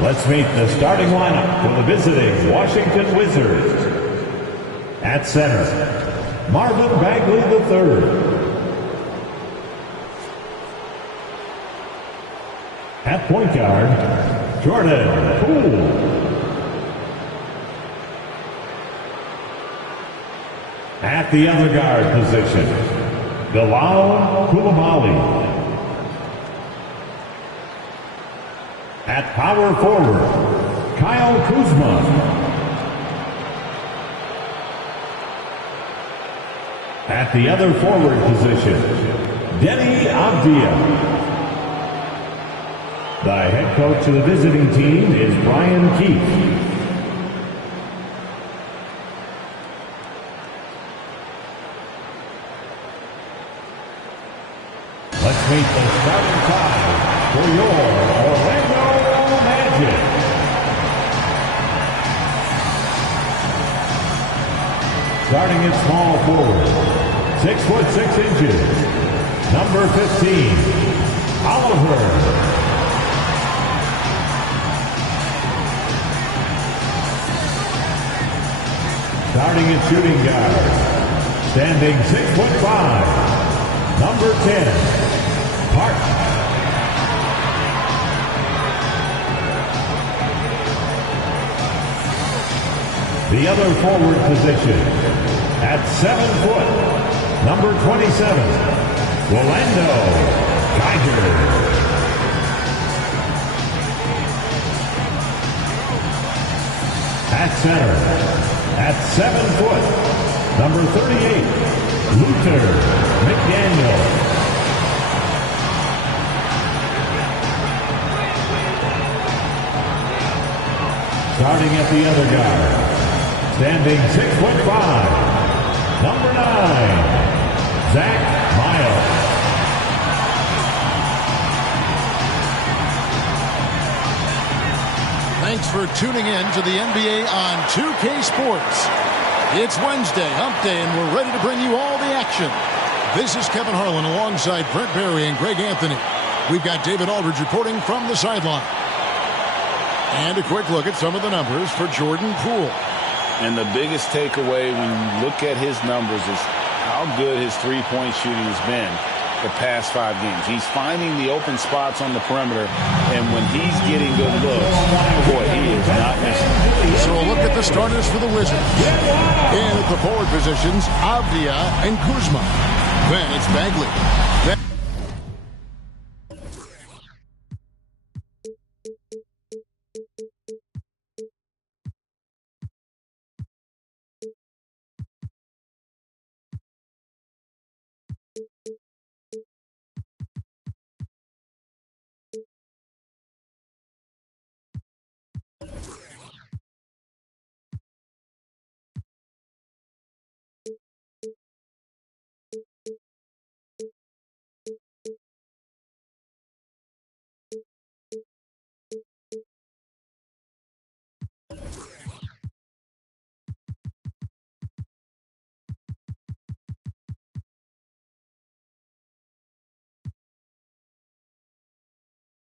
Let's meet the starting lineup for the visiting Washington Wizards. At center, Marvin Bagley III. At point guard, Jordan Poole. At the other guard position, Bilal Coulibaly. At power forward, Kyle Kuzma. At the other forward position, Deni Avdija. The head coach of the visiting team is Brian Keefe. Let's meet the starting five for your Orlando Magic. Starting at small forward, 6'6", number 15, Oliver. Starting at shooting guard, standing 6'5", number 10, Park. The other forward position, at 7 foot, number 27, Rolando Geiger. At center, at 7 foot, number 38, Luther McDaniel. Starting at the other guard, standing 6'5", number 9, Zach Miles. Thanks for tuning in to the NBA on 2K Sports. It's Wednesday, hump day, and we're ready to bring you all the action. This is Kevin Harlan alongside Brent Barry and Greg Anthony. We've got David Aldridge reporting from the sideline. And a quick look at some of the numbers for Jordan Poole. And the biggest takeaway when you look at his numbers is how good his three-point shooting has been the past 5 games. He's finding the open spots on the perimeter, and when he's getting good looks, boy, he is not missing. So a look at the starters for the Wizards. In at the forward positions, Avdija and Kuzma. Then it's Bagley.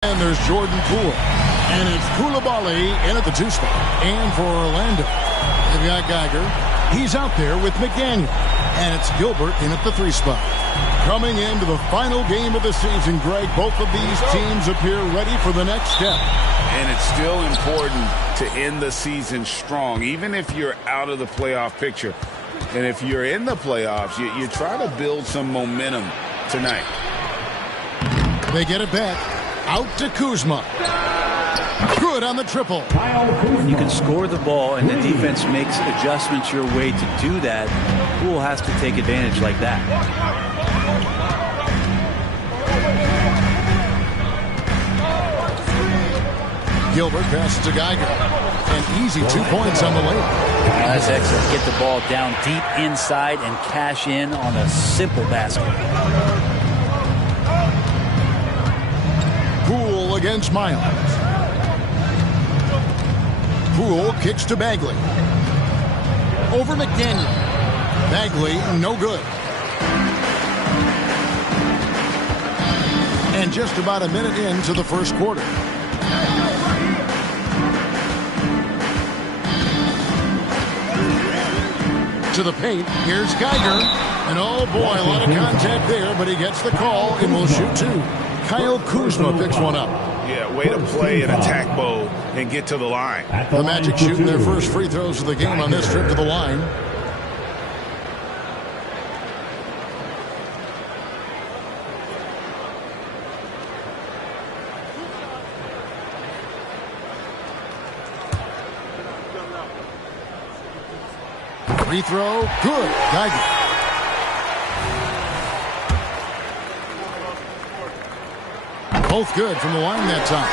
And there's Jordan Poole. And it's Coulibaly in at the 2 spot. And for Orlando, they've got Geiger. He's out there with McDaniel. And it's Gilbert in at the 3 spot. Coming into the final game of the season, Greg, both of these teams appear ready for the next step. And it's still important to end the season strong, even if you're out of the playoff picture. And if you're in the playoffs, you try to build some momentum tonight. They get it back. Out to Kuzma. Good on the triple. When you can score the ball and the defense makes adjustments your way to do that, Poole has to take advantage like that. Gilbert passes to Geiger. An easy 2 points on the layup. That's excellent. Get the ball down deep inside and cash in on a simple basket. Poole against Miles. Poole kicks to Bagley. Over McDaniel. Bagley, no good. And just about a minute into the first quarter. To the paint. Here's Geiger. And oh boy, a lot of contact there, but he gets the call and will shoot two. Kyle Kuzma picks one up. Yeah, way to play an attack mode and get to the line. The Magic shooting their first free throws of the game on this trip to the line. Free throw, good. Geiger. Both good from the line that time.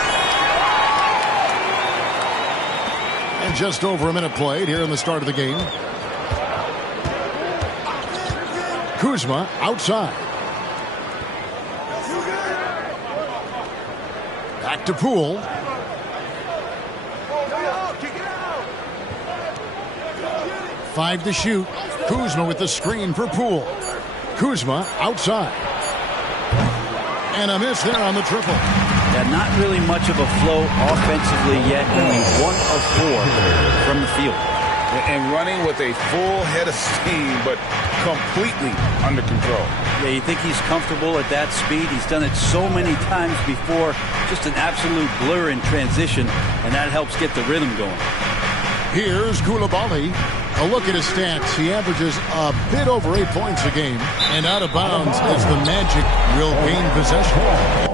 And just over a minute played here in the start of the game. Kuzma outside. Back to Poole. Five to shoot. Kuzma with the screen for Poole. Kuzma outside. And a miss there on the triple. Yeah, not really much of a flow offensively yet. Only 1 of 4 from the field. And running with a full head of steam, but completely under control. Yeah, you think he's comfortable at that speed. He's done it so many times before. Just an absolute blur in transition, and that helps get the rhythm going. Here's Coulibaly. A look at his stats. He averages a bit over 8 points a game. And out of bounds as the Magic will gain possession.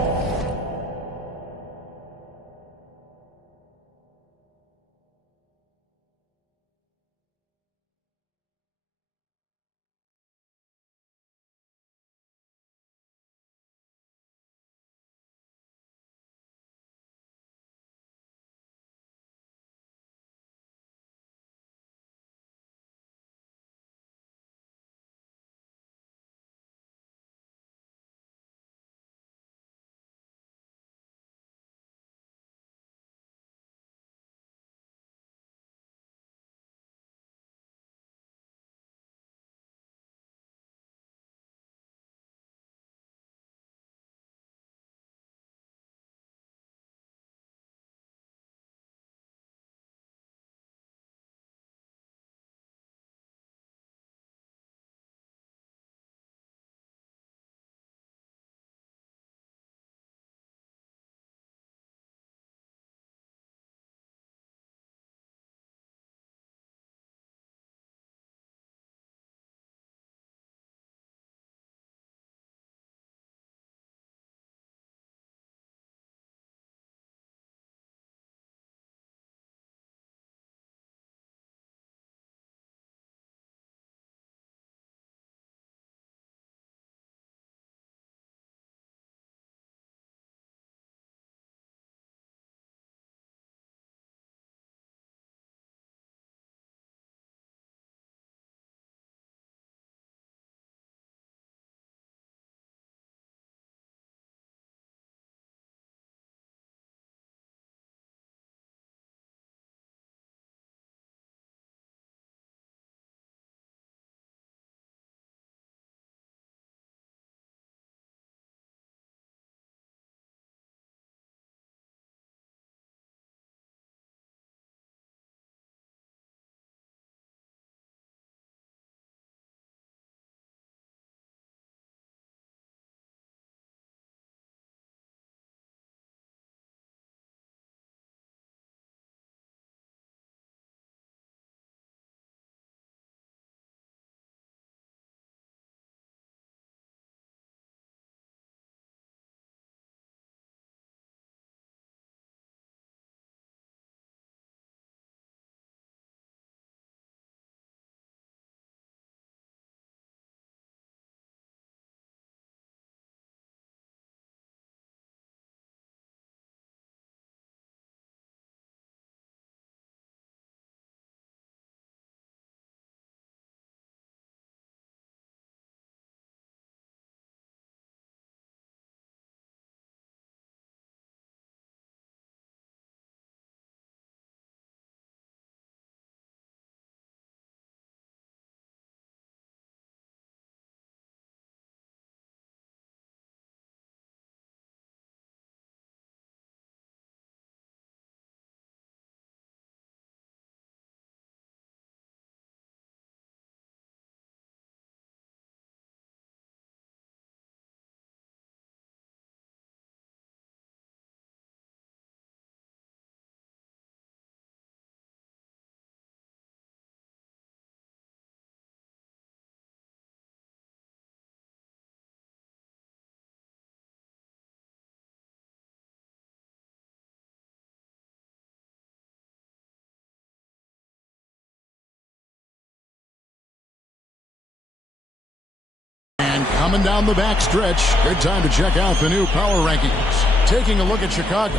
Coming down the back stretch, good time to check out the new power rankings. Taking a look at Chicago.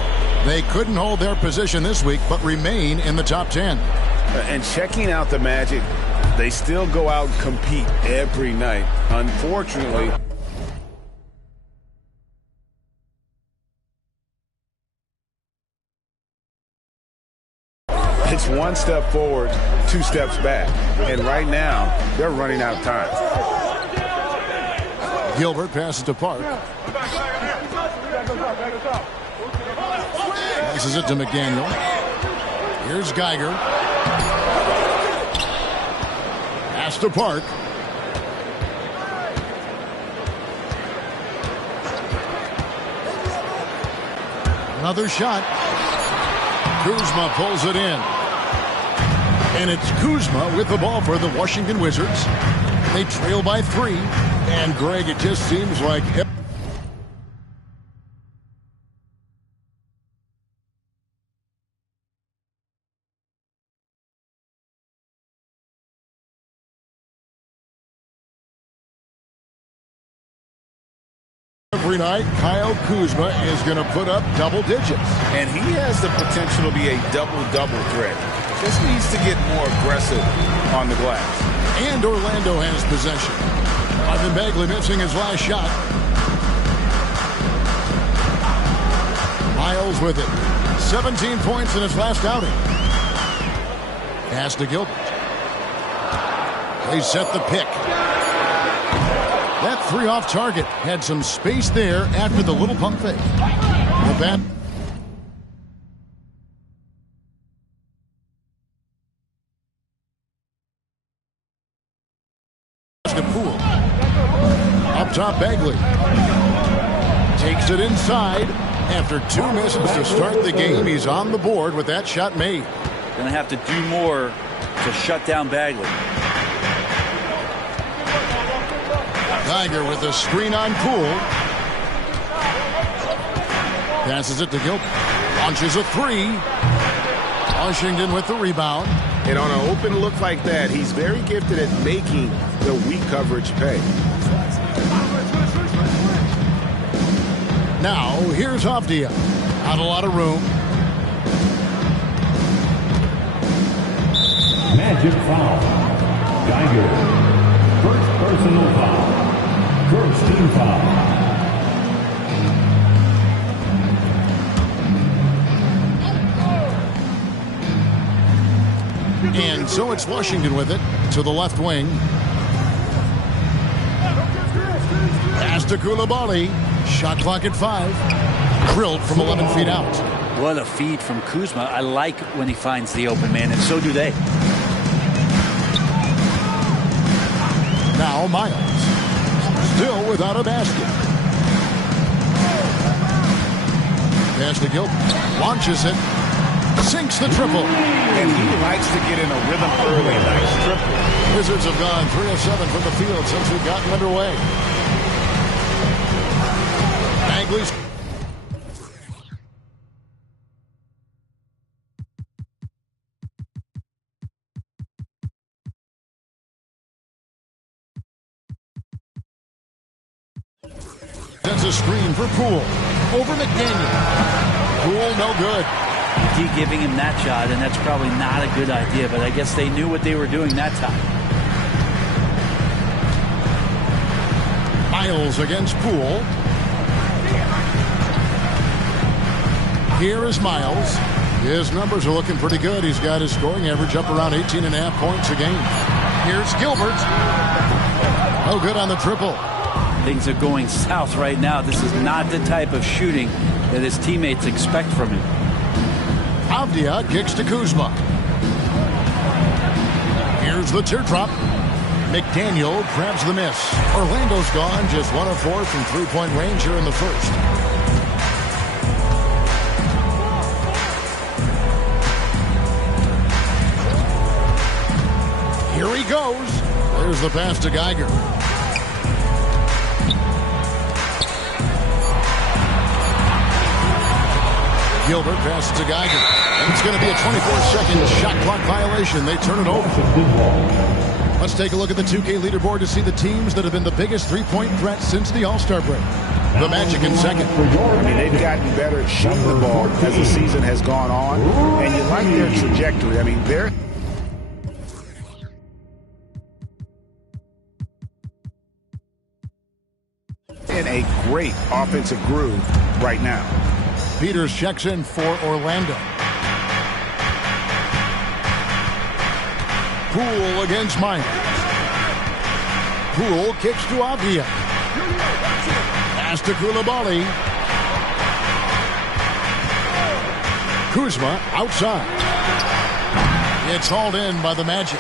They couldn't hold their position this week, but remain in the top 10. And checking out the Magic, they still go out and compete every night. Unfortunately, it's one step forward, two steps back. And right now, they're running out of time. Gilbert passes to Park. Passes it to McDaniel. Here's Geiger. Pass to Park. Another shot. Kuzma pulls it in. And it's Kuzma with the ball for the Washington Wizards. They trail by 3. And Greg, it just seems like every night, Kyle Kuzma is going to put up double digits. And he has the potential to be a double-double threat. Just needs to get more aggressive on the glass. And Orlando has possession. Marvin Bagley missing his last shot. Miles with it. 17 points in his last outing. Pass to Gilbert. They set the pick. That 3 off target had some space there after the little pump fake. The bat. To Poole. Up top, Bagley. Takes it inside. After 2 misses to start the game, he's on the board with that shot made. Going to have to do more to shut down Bagley. Geiger with a screen on Poole. Passes it to Gilbert. Launches a 3. Washington with the rebound. And on an open look like that, he's very gifted at making the weak coverage pay. Now, here's Avdia. Not a lot of room. Magic foul. Geiger. First personal foul. First team foul. And so it's Washington with it to the left wing. Pass to Coulibaly. Shot clock at 5. Drilled from 11 feet out. What a feed from Kuzma. I like when he finds the open man, and so do they. Now Miles. Still without a basket. Pass to Gilbert. Launches it. Sinks the triple. And he likes to get in a rhythm early. Nice triple. Wizards have gone 3 of 7 from the field since we've gotten underway. Bagley's. Sends a screen for Poole. Over McDaniel. Poole no good. D giving him that shot, and that's probably not a good idea, but I guess they knew what they were doing that time. Miles against Poole. Here is Miles. His numbers are looking pretty good. He's got his scoring average up around 18.5 points a game. Here's Gilbert. No good on the triple. Things are going south right now. This is not the type of shooting that his teammates expect from him. Avdia kicks to Kuzma. Here's the teardrop. McDaniel grabs the miss. Orlando's gone just 1 of 4 from 3-point range here in the first. Here he goes. There's the pass to Geiger. Gilbert passes to Geiger. And it's going to be a 24-second shot clock violation. They turn it over. Let's take a look at the 2K leaderboard to see the teams that have been the biggest three-point threat since the All-Star break. The Magic in second. I mean, they've gotten better at shooting the ball as the season has gone on, and you like their trajectory. I mean, they're in a great offensive groove right now. Peters checks in for Orlando. Poole against Myers. Poole kicks to Avdia. Pass to Koulibaly. Kuzma outside. It's hauled in by the Magic.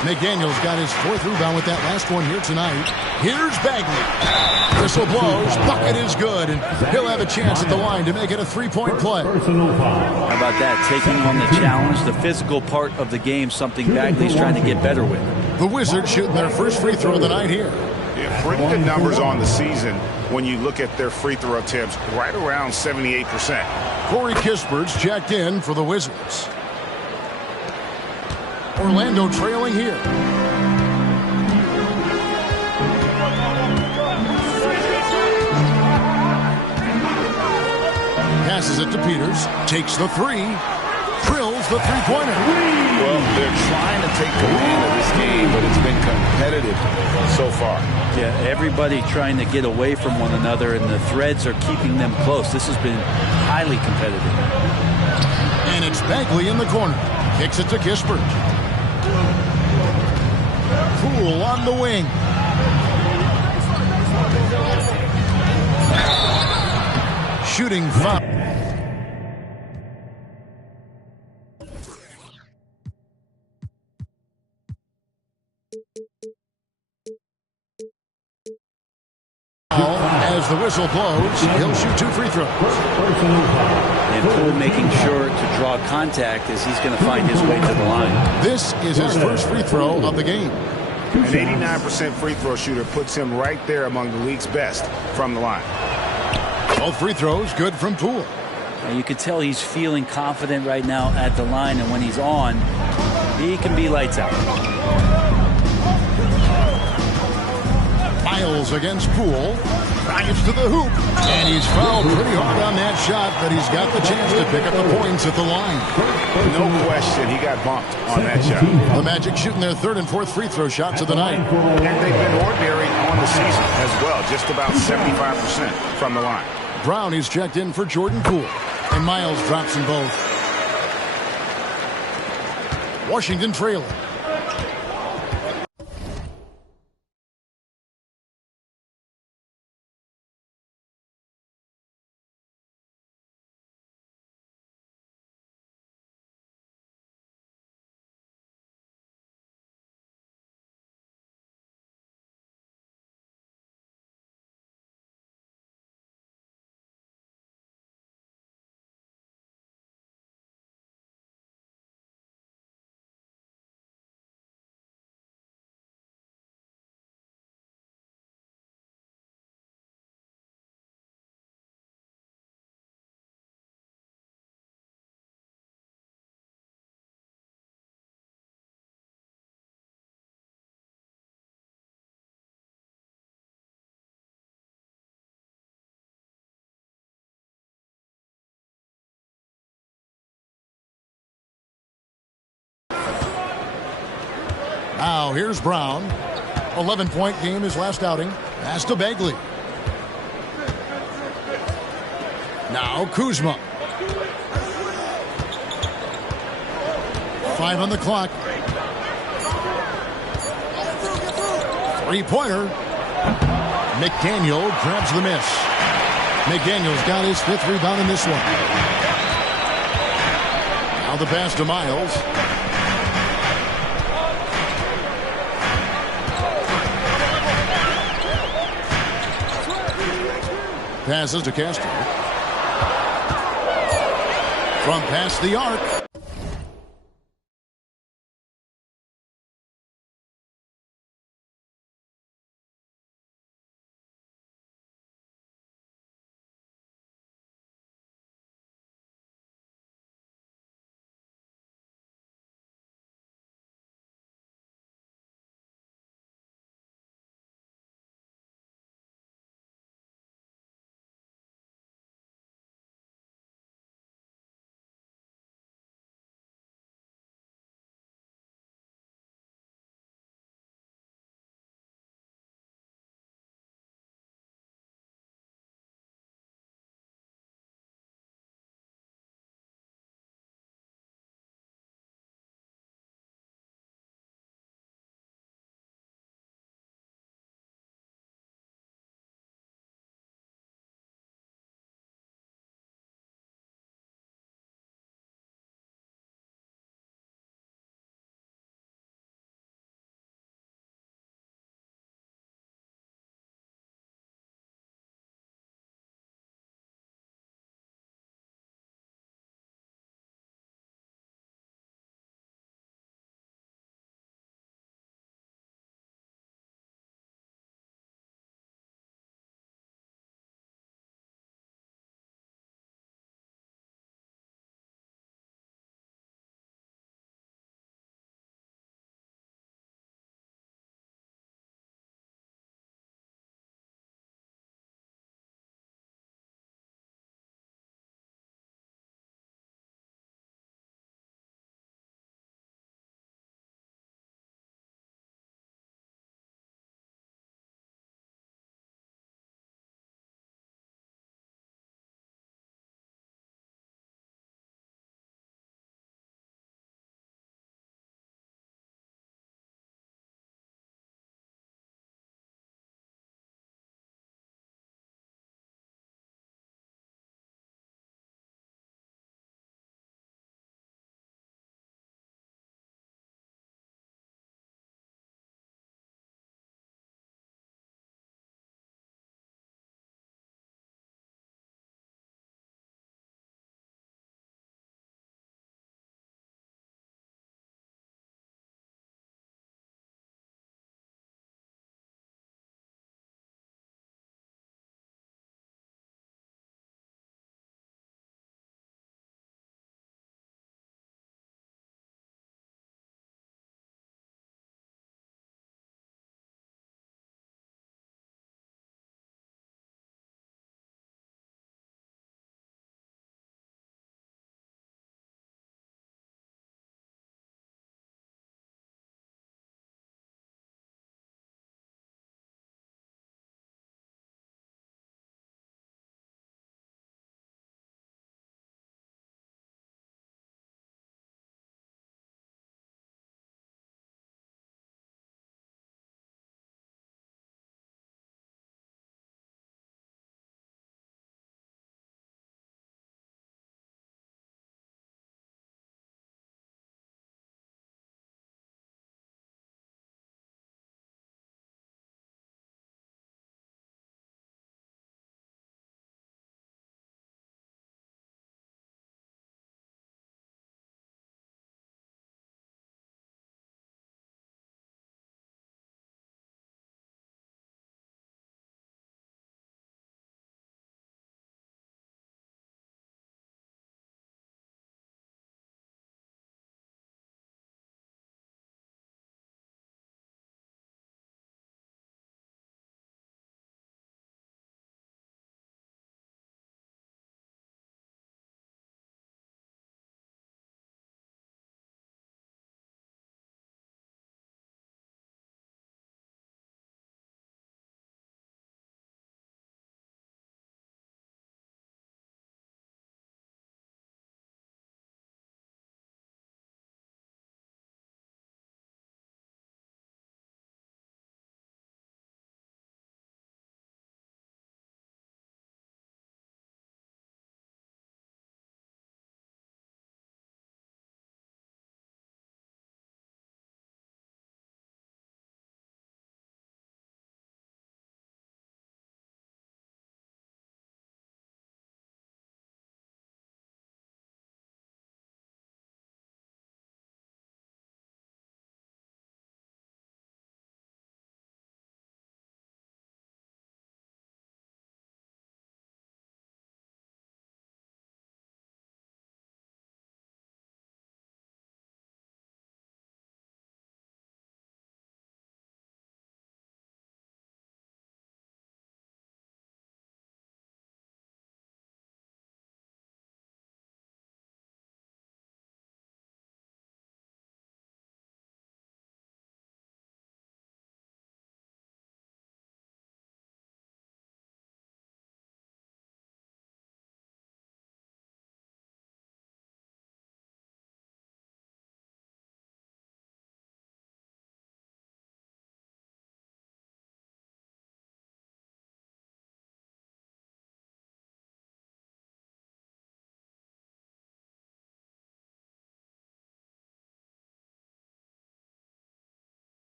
McDaniels got his fourth rebound with that last one here tonight. Here's Bagley. Whistle blows. Bucket is good, and he'll have a chance at the line to make it a three-point play. How about that? Taking on the challenge, the physical part of the game, something Bagley's trying to get better with. The Wizards shooting their first free throw of the night here. Yeah, pretty good numbers on the season when you look at their free throw attempts, right around 78%. Corey Kispert's checked in for the Wizards. Orlando trailing here. Passes it to Peters. Takes the three. Drills the three-pointer. Well, they're trying to take command of this game, but it's been competitive so far. Yeah, everybody trying to get away from one another, and the threads are keeping them close. This has been highly competitive. And it's Bagley in the corner. Kicks it to Kispert. Poole on the wing. Shooting foul. As the whistle blows, he'll shoot two free throws. And Poole making sure to draw contact as he's going to find his way to the line. This is his first free throw of the game. An 89% free throw shooter puts him right there among the league's best from the line. Both free throws good from Poole. And you can tell he's feeling confident right now at the line, and when he's on, he can be lights out. Miles against Poole. Drives to the hoop. And he's fouled pretty hard on that shot, but he's got the chance to pick up the points at the line. No question, he got bumped on that shot. The Magic shooting their third and fourth free throw shots of the night. And they've been ordinary on the season as well, just about 75% from the line. Brown is checked in for Jordan Poole. And Miles drops them both. Washington trailing. Now here's Brown. 11-point game his last outing. Pass to Bagley. Now Kuzma. 5 on the clock. Three-pointer. McDaniel grabs the miss. McDaniel's got his fifth rebound in this one. Now the pass to Miles. Passes to Castro. From past the arc.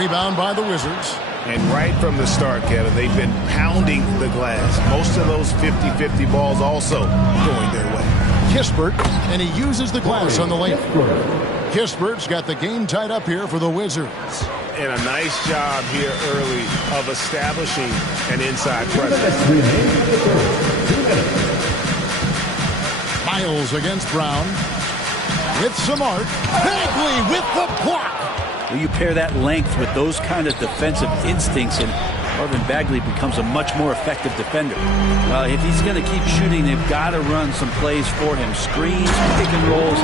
Rebound by the Wizards. And right from the start, Kevin, they've been pounding the glass. Most of those 50-50 balls also going their way. Kispert, and he uses the glass on the layup. Kispert's got the game tied up here for the Wizards. And a nice job here early of establishing an inside presence. Miles against Brown. With Samart. Bagley with the block. Well, you pair that length with those kind of defensive instincts, and Marvin Bagley becomes a much more effective defender. Well, if he's going to keep shooting, they've got to run some plays for him. Screens, pick and rolls,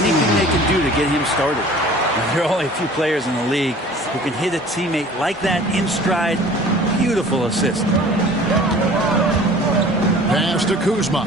anything they can do to get him started. Now, there are only a few players in the league who can hit a teammate like that in stride. Beautiful assist. Pass to Kuzma.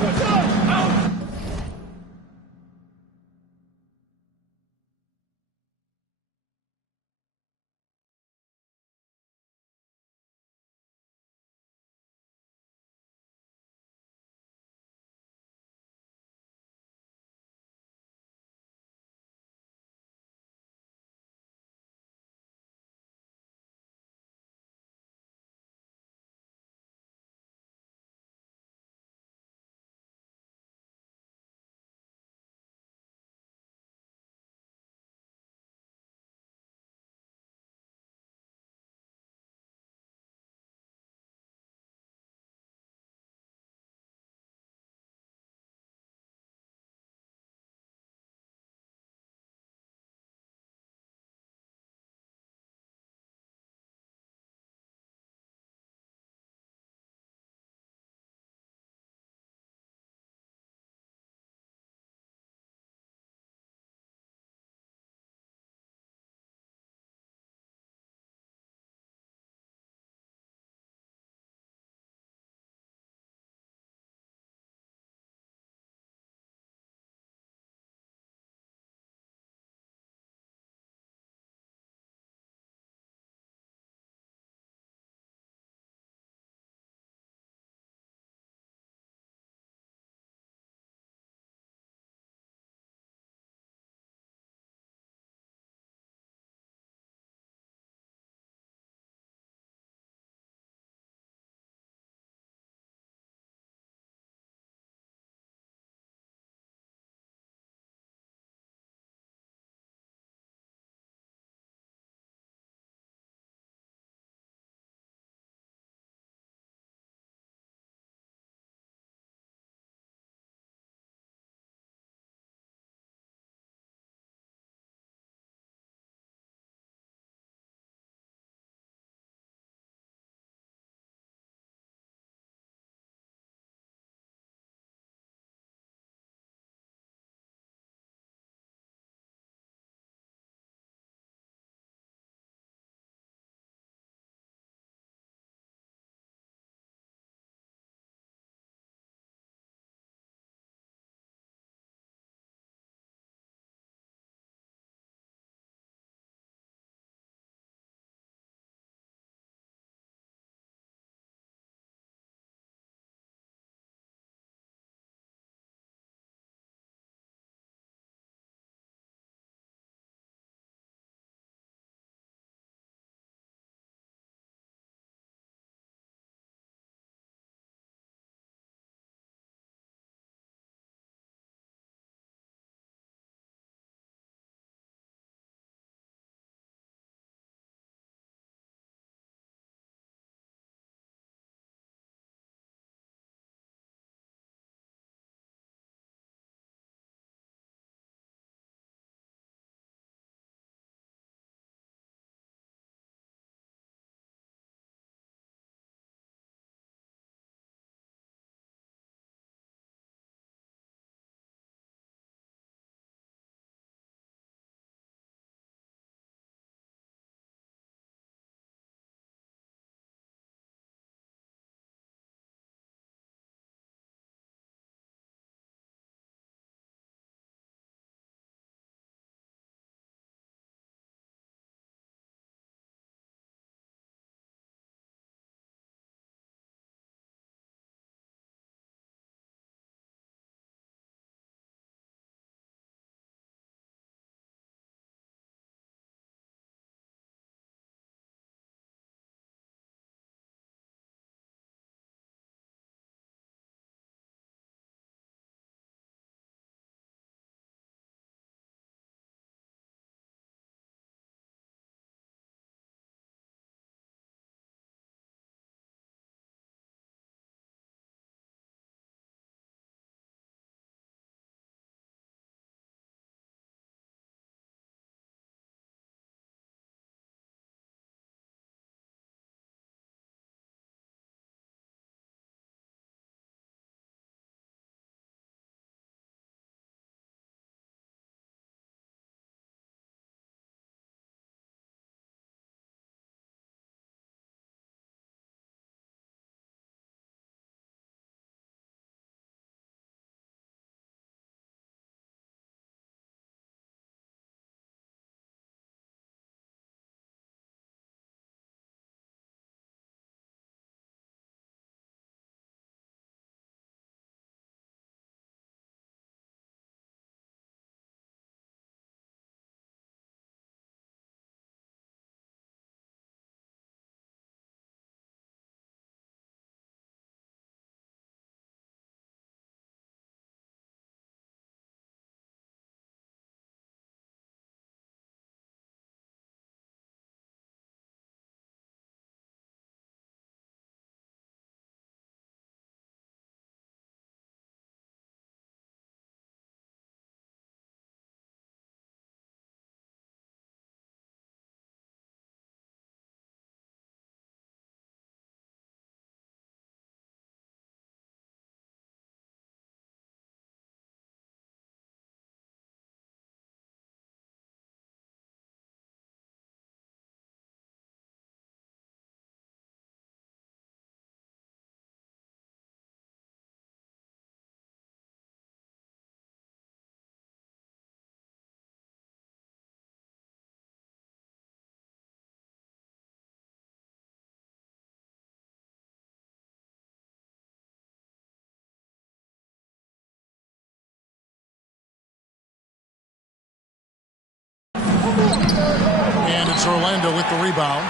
It's Orlando with the rebound.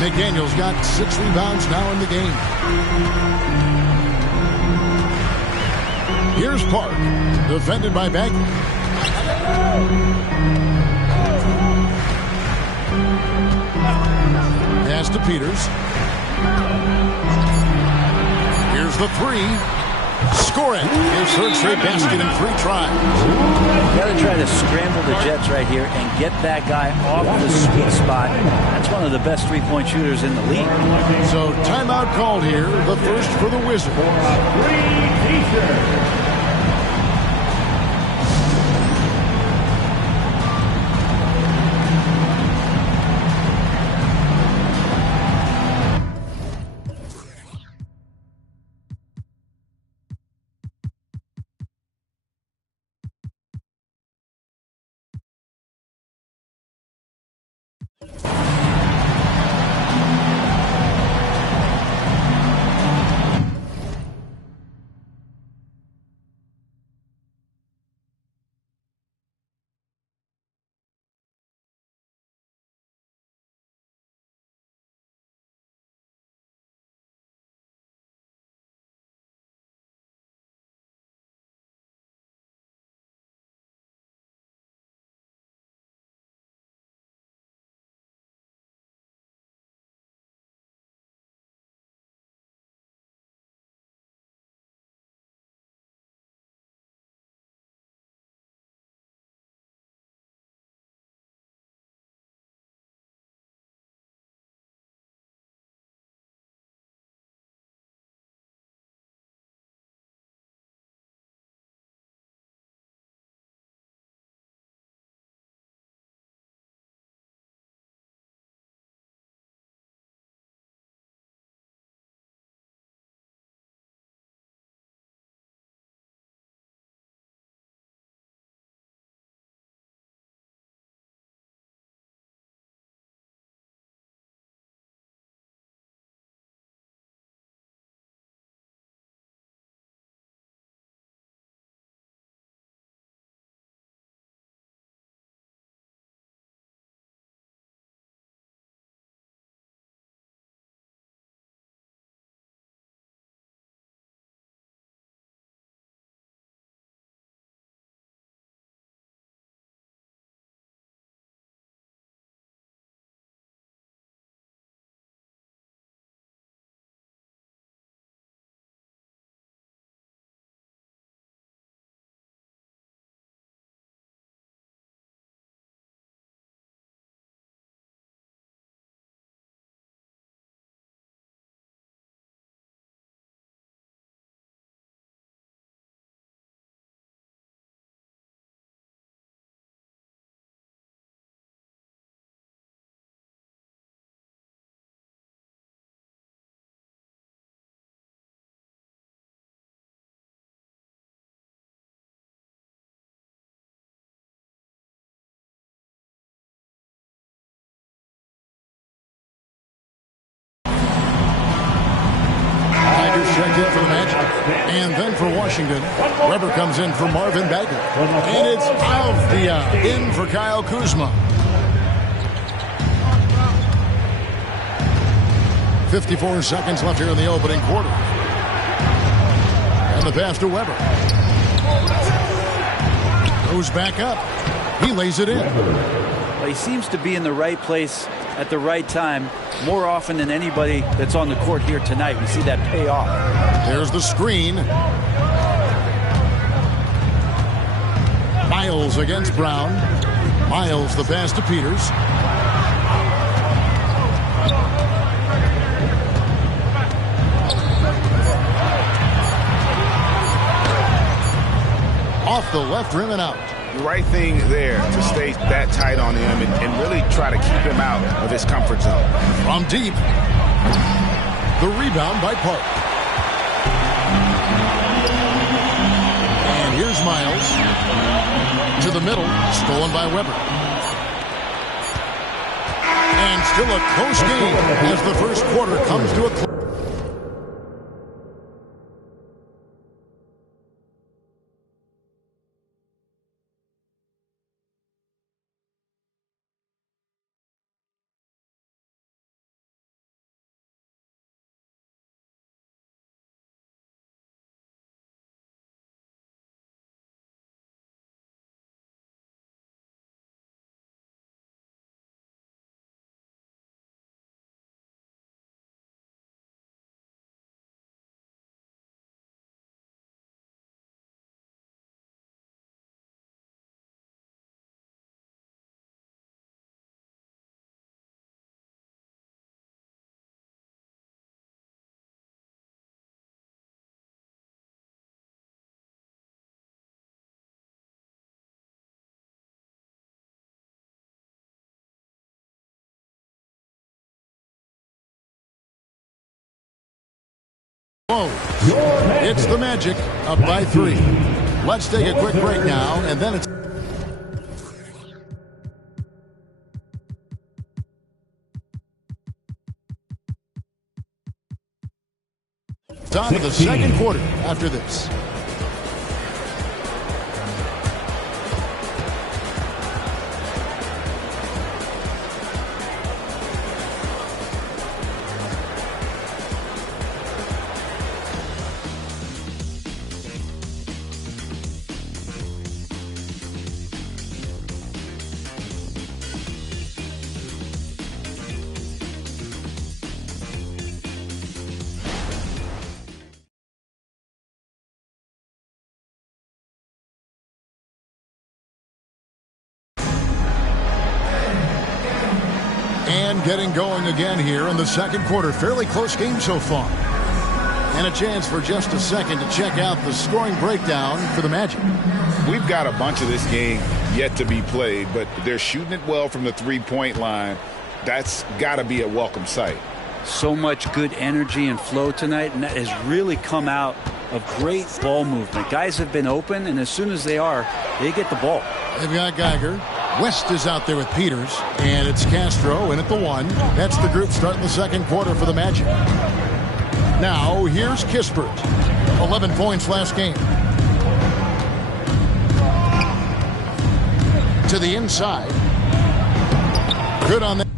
McDaniel's got 6 rebounds now in the game. Here's Park, defended by Bagley. Pass to Peters. Here's the 3. Score it. His third straight basket in 3 tries. Got to try to scramble the Jets right here and get that guy off the sweet spot. That's one of the best three-point shooters in the league. So timeout called here. The first for the Wizards. Checked in for the match. And then for Washington, Weber comes in for Marvin Bagley. And it's Avdia in for Kyle Kuzma. 54 seconds left here in the opening quarter. And the pass to Weber. Goes back up. He lays it in. Well, he seems to be in the right place at the right time more often than anybody that's on the court here tonight. We see that pay off. There's the screen. Miles against Brown. Miles the pass to Peters. Off the left rim and out. The right thing there to stay that tight on him and really try to keep him out of his comfort zone. From deep. The rebound by Park. And here's Miles. To the middle. Stolen by Weber. And still a close game as the first quarter comes to a close. It's the Magic up by 3. Let's take a quick break now, and then it's on to the second quarter after this. And getting going again here in the second quarter. Fairly close game so far. And a chance for just a second to check out the scoring breakdown for the Magic. We've got a bunch of this game yet to be played, but they're shooting it well from the three-point line. That's got to be a welcome sight. So much good energy and flow tonight, and that has really come out of great ball movement. Guys have been open, and as soon as they are, they get the ball. They've got Geiger. West is out there with Peters, and it's Castro in at the 1. That's the group starting the second quarter for the Magic. Now, here's Kispert. 11 points last game. To the inside. Good on that.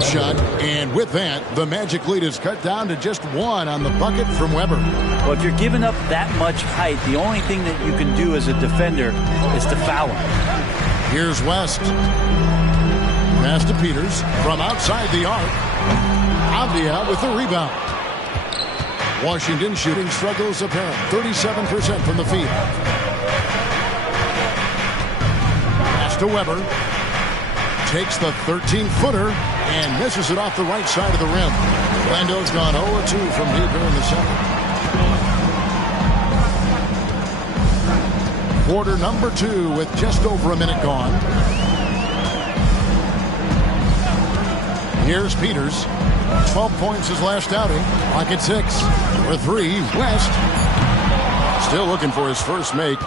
Shot, and with that, the Magic lead is cut down to just 1 on the bucket from Weber. Well, if you're giving up that much height, the only thing that you can do as a defender is to foul him. Here's West. Pass to Peters from outside the arc. Avdia with the rebound. Washington shooting struggles apparent. 37% from the field. Pass to Weber. Takes the 13-footer and misses it off the right side of the rim. Orlando's gone 0-2 from deep here in the second. Quarter number 2 with just over a minute gone. Here's Peters. 12 points his last outing. Pocket 6. For 3, West. Still looking for his first make.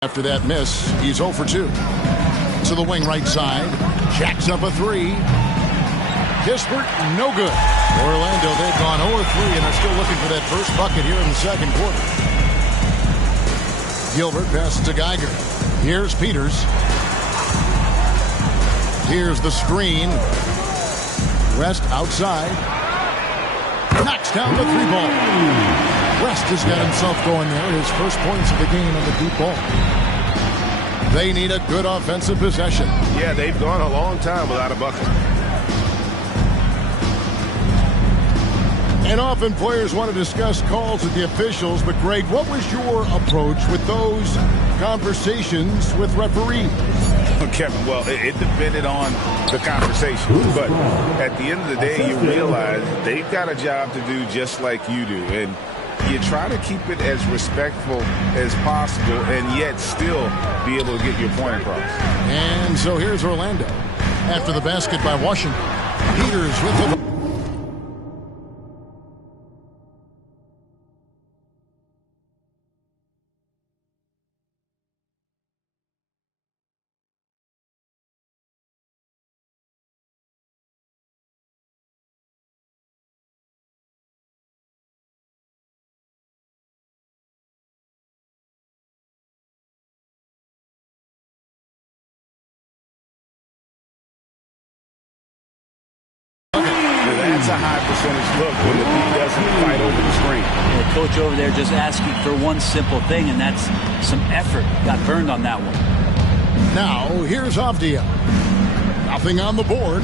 After that miss, he's 0 for 2. To the wing right side. Jacks up a 3. Kispert, no good. Orlando, they've gone 0 for 3 and are still looking for that first bucket here in the second quarter. Gilbert passes to Geiger. Here's Peters. Here's the screen. West outside. Knocks down the 3-ball. West has got himself going there. His first points of the game on the deep ball. They need a good offensive possession. Yeah, they've gone a long time without a bucket. And often players want to discuss calls with the officials, but Greg, what was your approach with those conversations with referees? Kevin, well, it depended on the conversation. But at the end of the day, you realize they've got a job to do just like you do. And you try to keep it as respectful as possible and yet still be able to get your point across. And so here's Orlando. After the basket by Washington, Peters with the... That's a high percentage look when the D doesn't fight over the screen. The coach over there just asking for one simple thing, and that's some effort. Got burned on that one. Now, here's Avdia. Nothing on the board.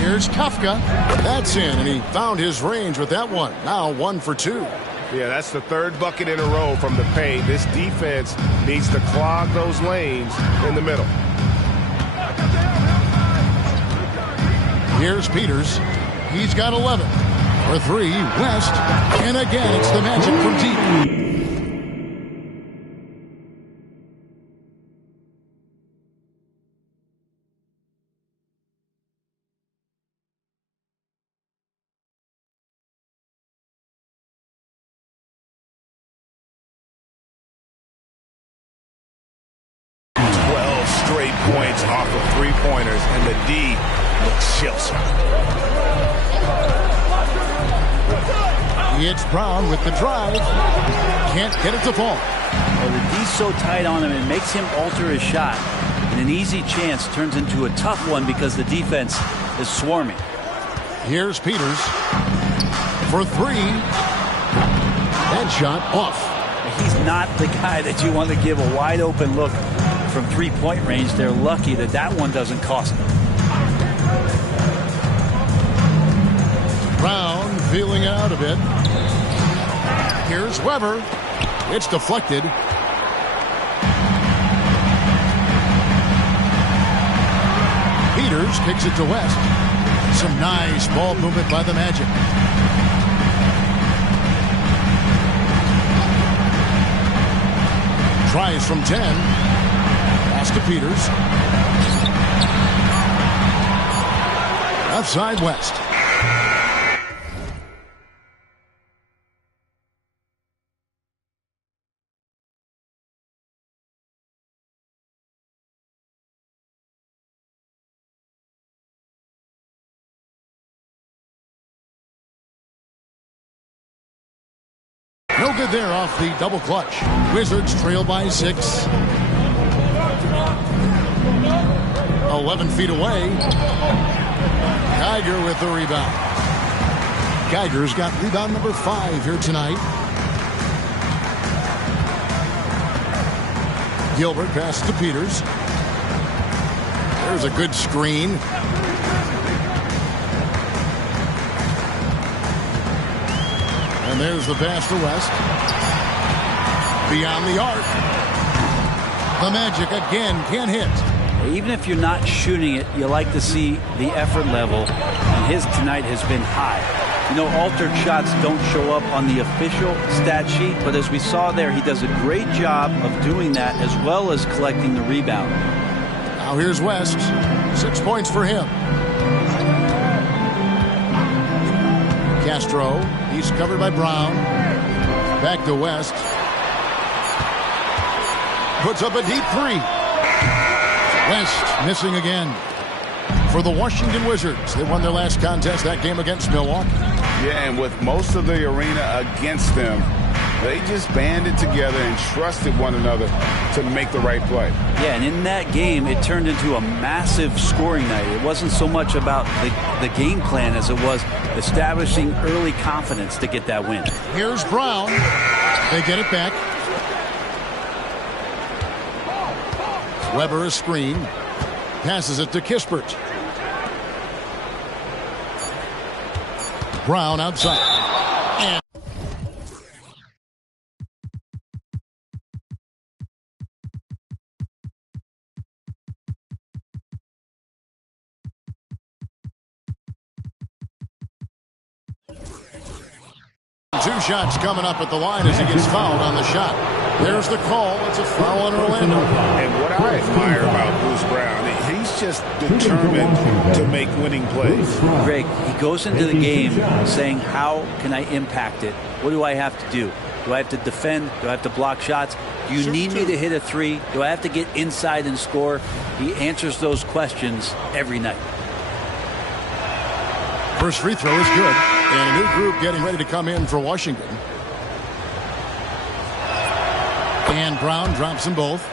Here's Kafka. That's in, and he found his range with that one. Now 1 for 2. Yeah, that's the third bucket in a row from the paint. This defense needs to clog those lanes in the middle. Here's Peters. He's got 11. For 3, West. And again, it's the Magic from deep. 12 straight points off of three-pointers, and the D looks shell-shocked. It's Brown with the drive. Can't get it to fall. Well, the D's so tight on him, it makes him alter his shot. And an easy chance turns into a tough one because the defense is swarming. Here's Peters. For 3. That shot off. He's not the guy that you want to give a wide open look from three-point range. They're lucky that that one doesn't cost them. Brown feeling it out a bit. Here's Weber. It's deflected. Peters kicks it to West. Some nice ball movement by the Magic. Tries from 10. Pass to Peters. Left side, West. No good there off the double clutch. Wizards trail by 6. 11 feet away. Geiger with the rebound. Geiger's got rebound number 5 here tonight. Gilbert passes to Peters. There's a good screen. And there's the pass to West. Beyond the arc. The Magic again can't hit. Even if you're not shooting it, you like to see the effort level. And his tonight has been high. You know, altered shots don't show up on the official stat sheet, but as we saw there, he does a great job of doing that as well as collecting the rebound. Now here's West. 6 points for him. Castro. He's covered by Brown. Back to West. Puts up a deep 3. West missing again. For the Washington Wizards, they won their last contest, that game against Milwaukee. Yeah, and with most of the arena against them, they just banded together and trusted one another to make the right play. Yeah, and in that game, it turned into a massive scoring night. It wasn't so much about the game plan as it was establishing early confidence to get that win. Here's Brown. They get it back. Weber a screen. Passes it to Kispert. Brown outside. And 2 shots coming up at the line as he gets fouled on the shot. There's the call. It's a foul on Orlando. And what I admire about Bruce Brown, he's just determined to make winning plays. Greg, he goes into the game saying, how can I impact it? What do I have to do? Do I have to defend? Do I have to block shots? Do you need me to hit a 3? Do I have to get inside and score? He answers those questions every night. First free throw is good. And a new group getting ready to come in for Washington. And Brown drops them both.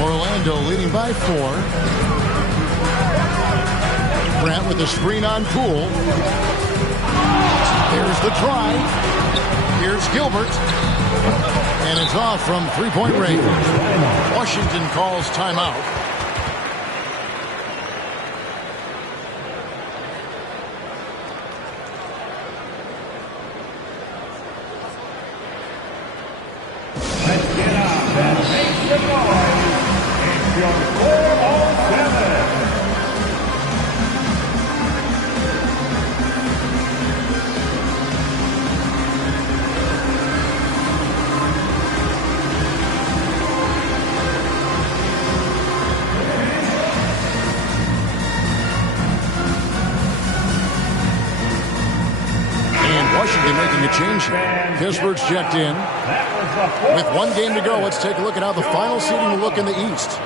Orlando leading by 4. Grant with a screen on Poole. Here's the try. Here's Gilbert. And it's off from 3-point range. Washington calls timeout. Let's get up and make some noise. It's your 407. Washington making a change here. Kispert's checked in. With 1 game to go, let's take a look at how the final seeding will look in the East.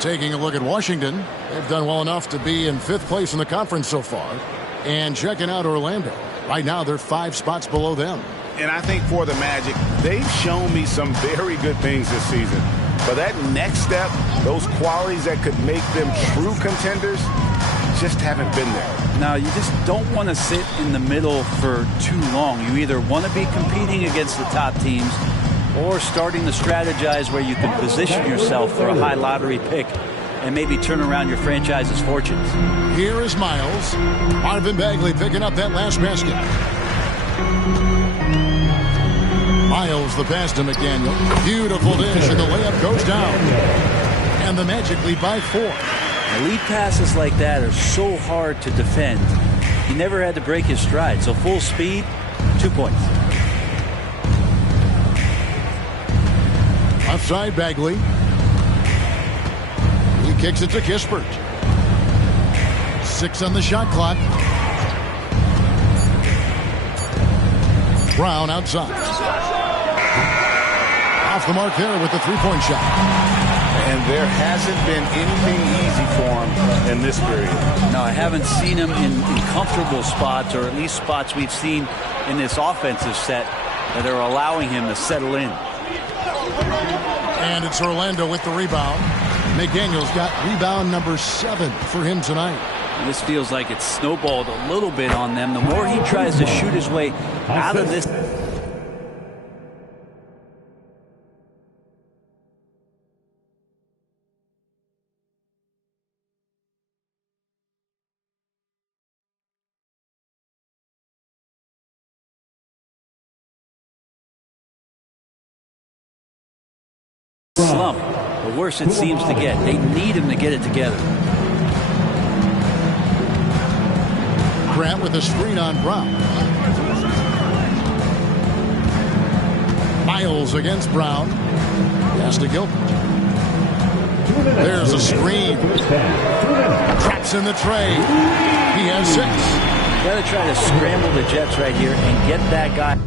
Taking a look at Washington, they've done well enough to be in 5th place in the conference so far. And checking out Orlando. Right now, they're 5 spots below them. And I think for the Magic, they've shown me some very good things this season. But that next step, those qualities that could make them true contenders, just haven't been there. Now, you just don't want to sit in the middle for too long. You either want to be competing against the top teams or starting to strategize where you can position yourself for a high lottery pick and maybe turn around your franchise's fortunes. Here is Miles. Marvin Bagley picking up that last basket. Miles the pass to McDaniel. Beautiful dish, and the layup goes down. And the Magic lead by 4. Lead passes like that are so hard to defend. He never had to break his stride, so full speed, 2 points. Offside Bagley. He kicks it to Kispert. 6 on the shot clock. Brown outside. Off the mark there with the 3-point shot. And there hasn't been anything easy for him in this period. No, I haven't seen him in comfortable spots, or at least spots we've seen in this offensive set that are allowing him to settle in. And it's Orlando with the rebound. McDaniel's got rebound number 7 for him tonight. And this feels like it's snowballed a little bit on them. The more he tries to shoot his way out of this. Slump, the worse it seems to get. They need him to get it together. Grant with a screen on Brown. Miles against Brown. Pass to Gilbert. There's a screen. Traps in the tray. He has 6. Got to try to scramble the Jets right here and get that guy.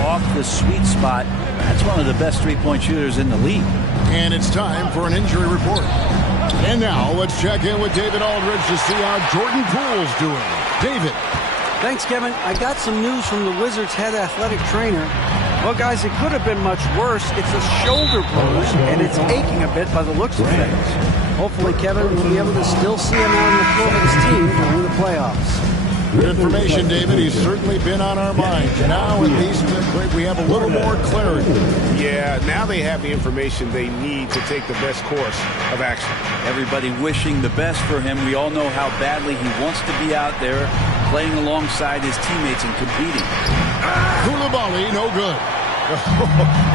Off the sweet spot. That's one of the best 3-point shooters in the league. And it's time for an injury report. And now let's check in with David Aldridge to see how Jordan Poole's doing. David. Thanks, Kevin. I got some news from the Wizards' head athletic trainer. Well, guys, it could have been much worse. It's a shoulder bruise, and it's aching a bit by the looks of things. Hopefully, Kevin will be able to still see him on the floor of his team during the playoffs. Good information, David. He's certainly been on our minds. Now, at least, we have a little more clarity. Yeah, now they have the information they need to take the best course of action. Everybody wishing the best for him. We all know how badly he wants to be out there playing alongside his teammates and competing. Koulibaly, no good.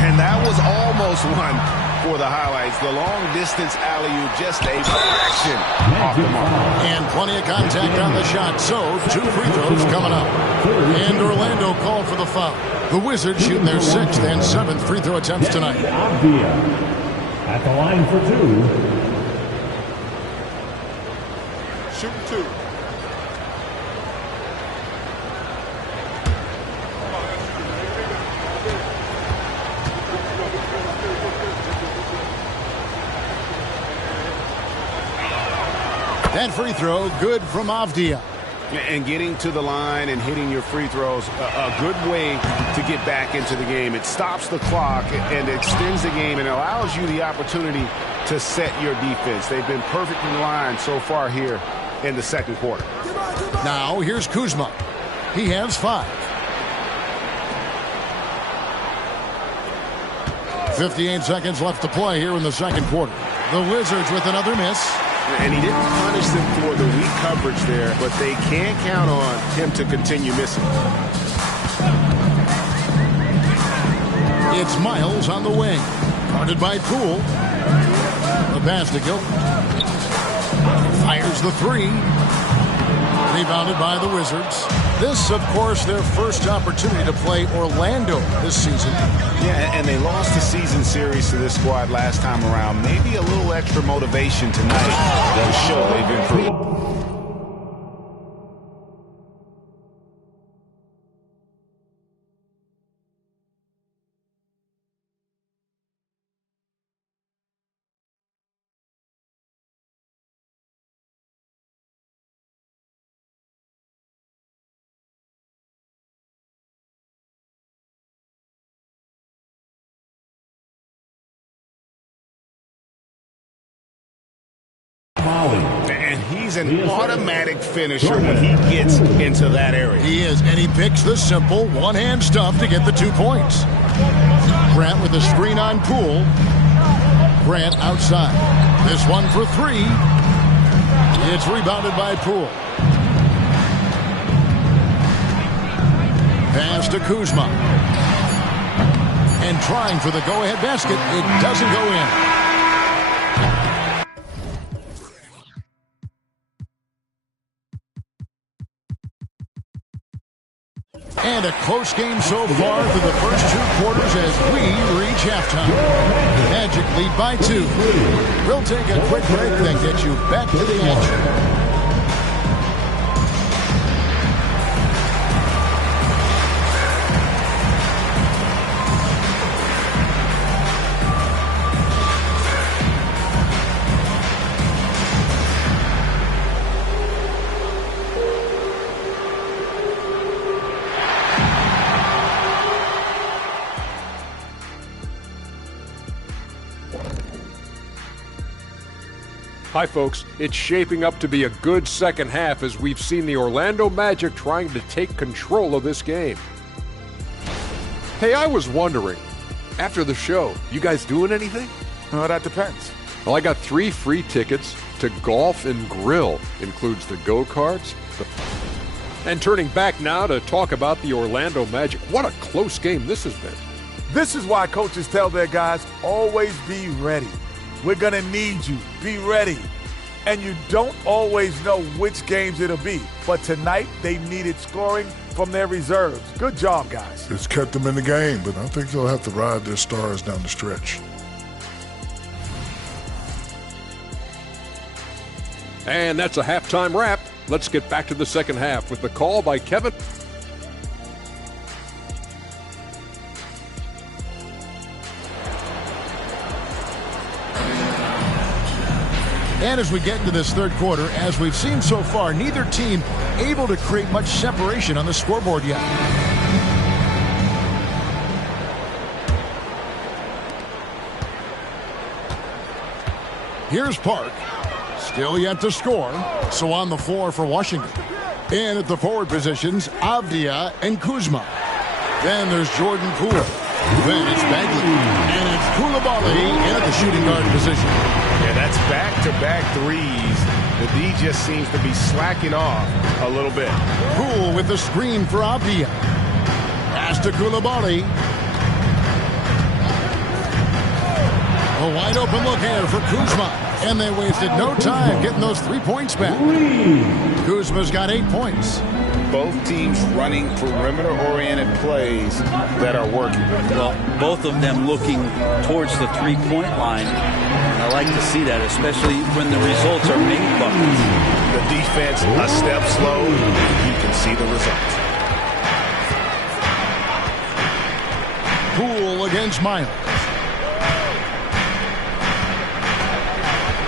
And that was almost one for the highlights. The long-distance alley-oop, just a fraction off the mark. And plenty of contact on the shot, so 2 free throws coming up. And Orlando called for the foul. The Wizards shooting their 6th and 7th free throw attempts tonight. Avdia at the line for 2. Shoot 2. That free throw good from Avdia. And getting to the line and hitting your free throws, a good way to get back into the game. It stops the clock and extends the game and allows you the opportunity to set your defense. They've been perfect in the line so far here in the second quarter. Now here's Kuzma. He has 5. 58 seconds left to play here in the second quarter. The Wizards with another miss. And he didn't punish them for the weak coverage there, but they can't count on him to continue missing. It's Miles on the wing. Guarded by Poole. The pass to Gilbert. Fires the 3. Rebounded by the Wizards. This, of course, their first opportunity to play Orlando this season. Yeah, and they lost the season series to this squad last time around. Maybe a little extra motivation tonight to show they've improved. And he's an automatic finisher when he gets into that area. He is, and he picks the simple one-hand stuff to get the 2 points. Grant with the screen on Poole. Grant outside. This one for 3. It's rebounded by Poole. Pass to Kuzma. And trying for the go-ahead basket. It doesn't go in. And a close game so far through the first 2 quarters as we reach halftime. Magic lead by 2. We'll take a quick break, then get you back to the action. Hi folks, it's shaping up to be a good second half as we've seen the Orlando Magic trying to take control of this game. Hey, I was wondering, after the show, you guys doing anything? Well, that depends. Well, I got 3 free tickets to Golf and Grill. Includes the go-karts. And turning back now to talk about the Orlando Magic. What a close game this has been. This is why coaches tell their guys, always be ready. We're going to need you. Be ready. And you don't always know which games it'll be. But tonight, they needed scoring from their reserves. Good job, guys. It's kept them in the game, but I think they'll have to ride their stars down the stretch. And that's a halftime wrap. Let's get back to the second half with the call by Kevin. And as we get into this third quarter, as we've seen so far, neither team able to create much separation on the scoreboard yet. Here's Park. Still yet to score. So on the floor for Washington. And at the forward positions, Avdia and Kuzma. Then there's Jordan Poole. Then it's Bagley. And it's Koulibaly in at the shooting guard position. Yeah, that's back-to-back threes. The D just seems to be slacking off a little bit. Poole with the screen for Avdia. Pass to Koulibaly. A wide open look here for Kuzma. And they wasted no time getting those 3 points back. Kuzma's got 8 points. Both teams running perimeter-oriented plays that are working. Well, both of them looking towards the three-point line. And I like to see that, especially when the results are made buckets. The defense a step slow. You can see the results. Poole against Miles.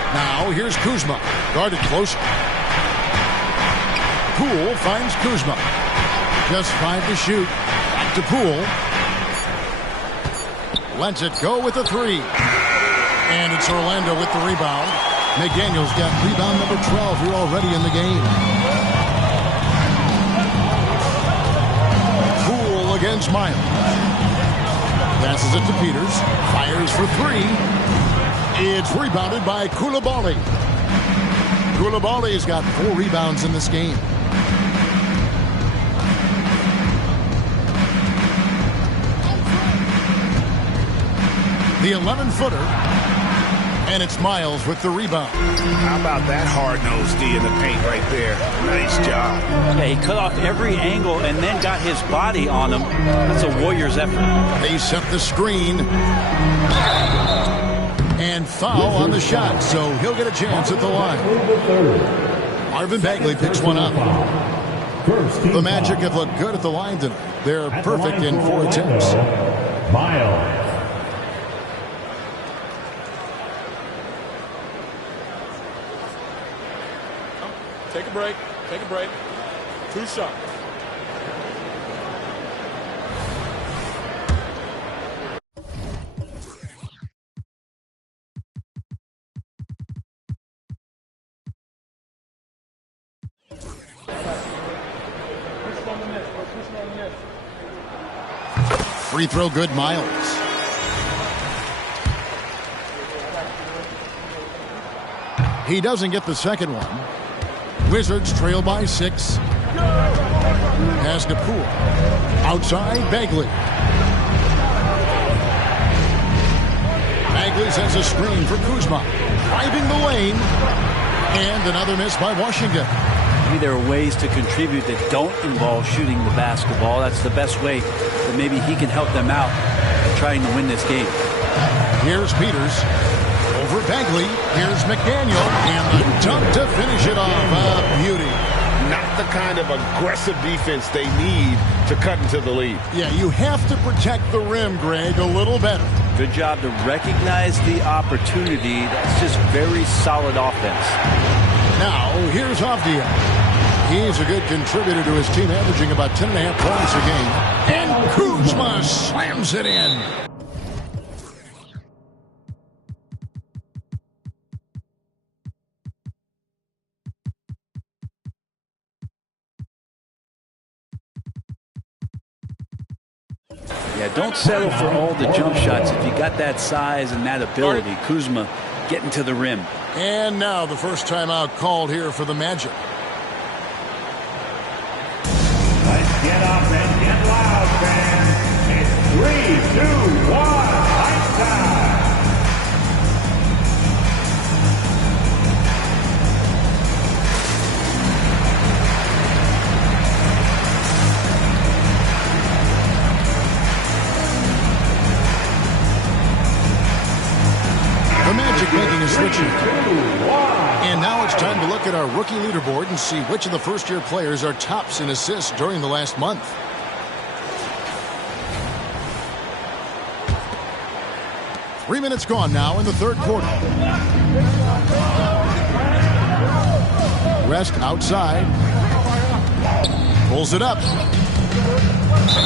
Now here's Kuzma. Guarded closer. Poole finds Kuzma. Just 5 to shoot. Back to Poole. Lets it go with the 3. And it's Orlando with the rebound. McDaniel's got rebound number 12 here already in the game. Poole against Miles. Passes it to Peters. Fires for 3. It's rebounded by Koulibaly. Koulibaly's got 4 rebounds in this game. The 11-footer. And it's Miles with the rebound. How about that hard-nosed D in the paint right there? Nice job. Yeah, he cut off every angle and then got his body on him. That's a Warriors effort. They set the screen. And foul on the shot, so he'll get a chance at the line. Marvin Bagley picks one up. The Magic have looked good at the line tonight. They're perfect in 4 attempts. Miles. Take a break. Take a break. 2 shots. Free throw good, Miles. He doesn't get the second one. Wizards trail by 6. Pass to Poole. Outside, Bagley. Bagley sends a screen for Kuzma. Driving the lane. And another miss by Washington. Maybe there are ways to contribute that don't involve shooting the basketball. That's the best way that maybe he can help them out in trying to win this game. Here's Peters. Over Bagley. Here's McDaniel. And the dunk to finish it off. Beauty. Not the kind of aggressive defense they need to cut into the lead. Yeah, you have to protect the rim, Greg, a little better. Good job to recognize the opportunity. That's just very solid offense. Now, here's Avdia. He's a good contributor to his team, averaging about 10.5 points a game. And Kuzma slams it in. Yeah, don't settle for all the jump shots if you got that size and that ability. Kuzma getting to the rim. And now the first timeout called here for the Magic. Let's get up and get loud, fans. It's 3, 2, 1, lights out. The Magic making a switch here. And now it's time to look at our rookie leaderboard and see which of the first-year players are tops in assists during the last month. Three minutes gone now in the third quarter. West outside. Pulls it up.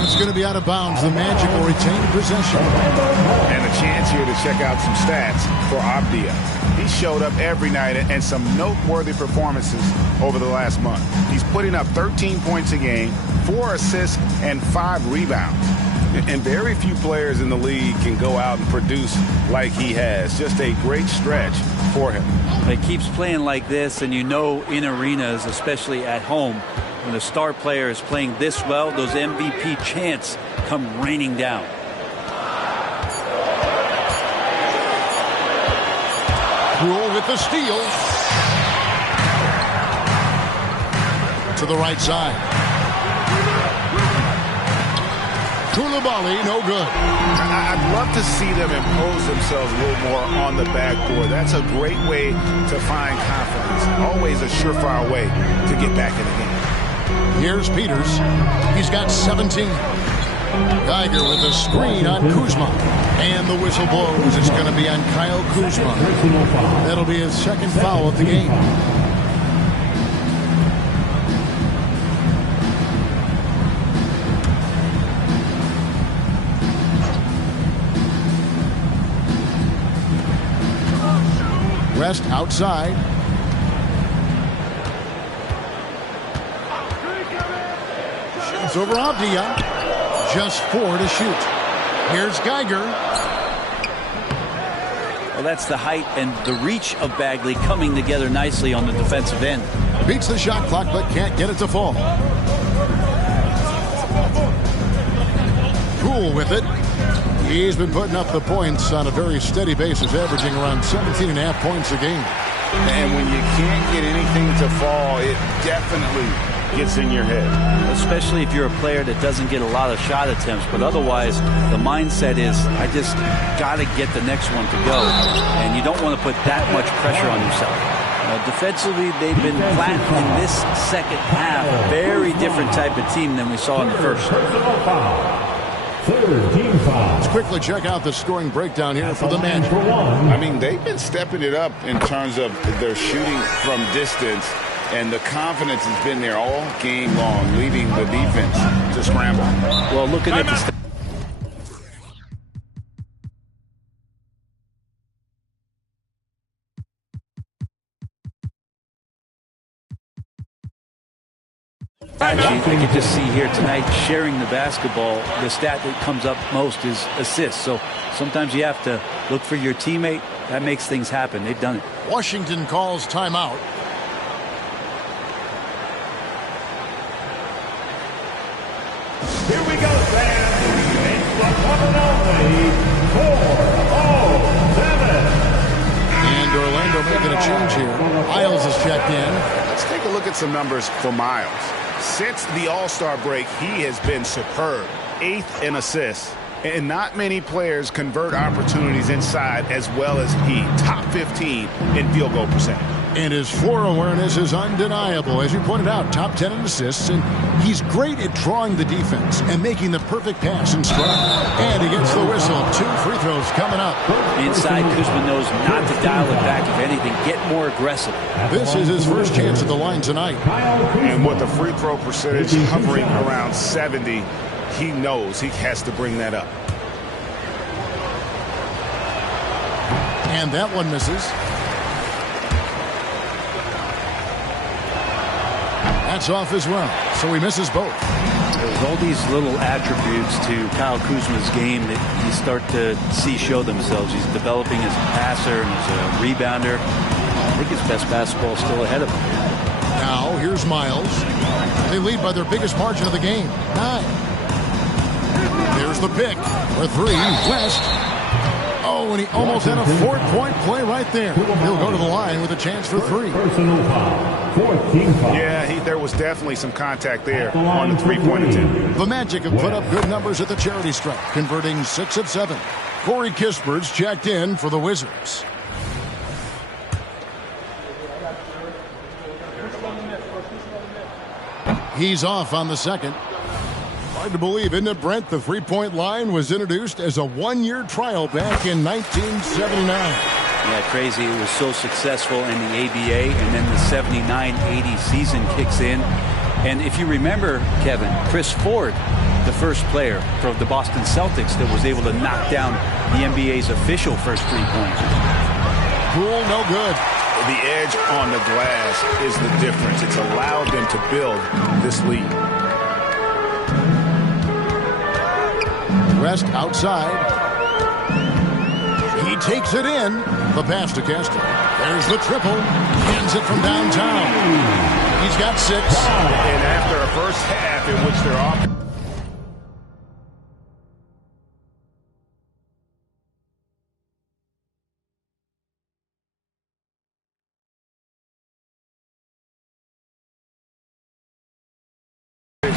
It's going to be out of bounds. The Magic will retain possession. And a chance here to check out some stats for Avdija. He showed up every night and some noteworthy performances over the last month. He's putting up 13 points a game, 4 assists, and 5 rebounds. And very few players in the league can go out and produce like he has. Just a great stretch for him. He keeps playing like this, and you know in arenas, especially at home, when a star player is playing this well, those MVP chants come raining down. Poole with the steal. To the right side. Coulibaly, no good. I'd love to see them impose themselves a little more on the backboard. That's a great way to find confidence. Always a surefire way to get back in the game. Here's Peters. He's got 17. Geiger with a screen on Kuzma. And the whistle blows. It's going to be on Kyle Kuzma. That'll be his second foul of the game. West outside. Shoots over Avdija. Just 4 to shoot. Here's Geiger. Well, that's the height and the reach of Bagley coming together nicely on the defensive end. Beats the shot clock but can't get it to fall. Poole with it. He's been putting up the points on a very steady basis, averaging around 17.5 points a game. And when you can't get anything to fall, it definitely gets in your head. Especially if you're a player that doesn't get a lot of shot attempts. But otherwise, the mindset is, I just got to get the next one to go. And you don't want to put that much pressure on yourself. Defensively, they've been flat in this second half. Very different type of team than we saw in the first. Let's quickly check out the scoring breakdown here for the Magic. I mean, they've been stepping it up in terms of their shooting from distance, and the confidence has been there all game long, leading the defense to scramble. Well, looking at the I can just see here tonight, sharing the basketball, the stat that comes up most is assists. So sometimes you have to look for your teammate. That makes things happen. They've done it. Washington calls timeout. Here we go, fans. It's the one and only 407. And Orlando making a change here. Miles is checked in. Let's take a look at some numbers for Miles. Since the All-Star break, he has been superb. 8th in assists. And not many players convert opportunities inside as well as he. Top 15 in field goal percentage. And his floor awareness is undeniable. As you pointed out, top 10 in assists. And he's great at drawing the defense and making the perfect pass and strike. And he gets the whistle. 2 free throws coming up. Inside, Kuzma knows not to dial it back. If anything, get more aggressive. This is his first chance at the line tonight. And with the free throw percentage hovering around 70, he knows he has to bring that up. And that one misses. That's off as well. So he misses both. There's all these little attributes to Kyle Kuzma's game that you start to see show themselves. He's developing as a passer and as a rebounder. I think his best basketball is still ahead of him. Now, here's Miles. They lead by their biggest margin of the game, 9. There's the pick for 3. West. Oh, and he almost had a 4-point play right there. He'll go to the line with a chance for 3. Personal foul. 4th team foul. Yeah, there was definitely some contact there on the three-point attempt. The Magic have put up good numbers at the charity stripe, converting 6 of 7. Corey Kispert's checked in for the Wizards. He's off on the second. Hard to believe, isn't it, Brent? The three-point line was introduced as a 1-year trial back in 1979. Yeah, crazy. It was so successful in the ABA, and then the 79-80 season kicks in. And if you remember, Kevin, Chris Ford the first player for the Boston Celtics that was able to knock down the NBA's official first three-pointer. Poole, no good. The edge on the glass is the difference. It's allowed them to build this lead. West outside. He takes it in. The pass to Castro. There's the triple. Ends it from downtown. He's got 6. And after a first half in which they're off.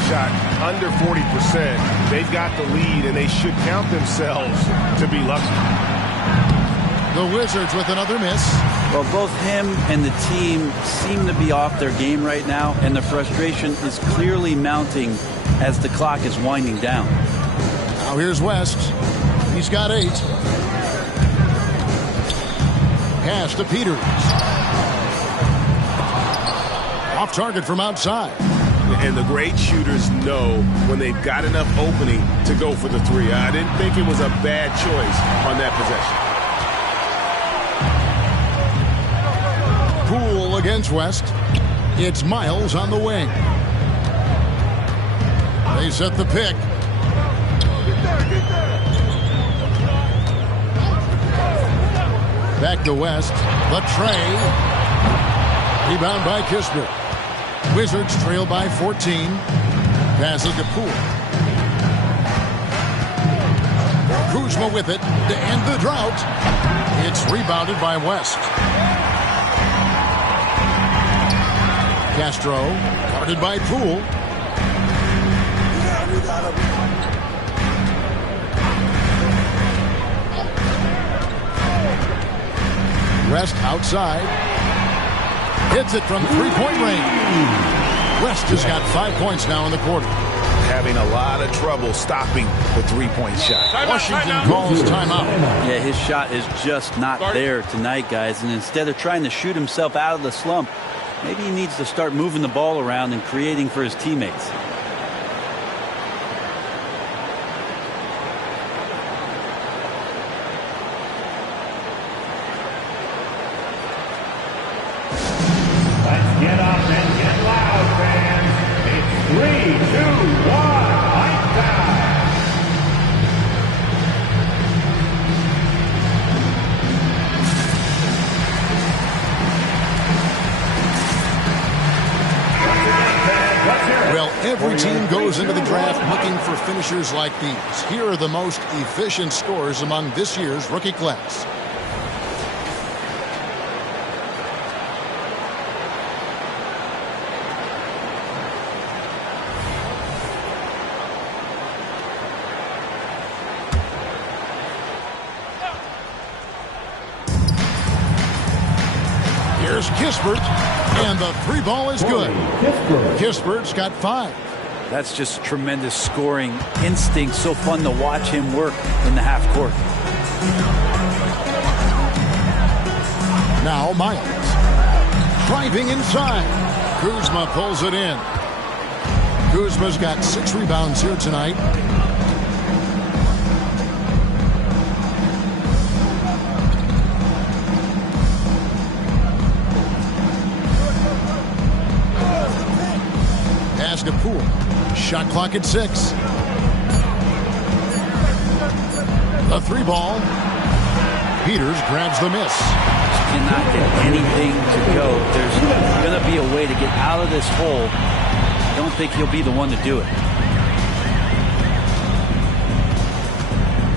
Shot under 40%. They've got the lead, and they should count themselves to be lucky. The Wizards with another miss. Well, both him and the team seem to be off their game right now, and the frustration is clearly mounting as the clock is winding down. Now here's West. He's got 8. Pass to Peters. Off target from outside. And the great shooters know when they've got enough opening to go for the 3. I didn't think it was a bad choice on that possession. Poole against West. It's Miles on the wing. They set the pick. Back to West. The tray. Rebound by Kispert. Wizards trail by 14. Passes to Poole. Kuzma with it to end the drought. It's rebounded by West. Castro guarded by Poole. West outside. Hits it from three-point range. West has got 5 points now in the quarter. Having a lot of trouble stopping the three-point shot. Washington calls timeout. Yeah, his shot is just not there tonight, guys. And instead of trying to shoot himself out of the slump, maybe he needs to start moving the ball around and creating for his teammates. Get up and get loud, fans. It's 3, 2, 1, lights out. Well, every team goes into the draft looking for finishers like these. Here are the most efficient scorers among this year's rookie class. Here's Kispert, and the 3 ball is good. Kispert's got 5. That's just tremendous scoring instinct. So fun to watch him work in the half court. Now Miles. Driving inside. Kuzma pulls it in. Kuzma's got 6 rebounds here tonight. To Poole. Shot clock at 6. The 3 ball. Peters grabs the miss. Cannot get anything to go. There's going to be a way to get out of this hole. I don't think he'll be the one to do it.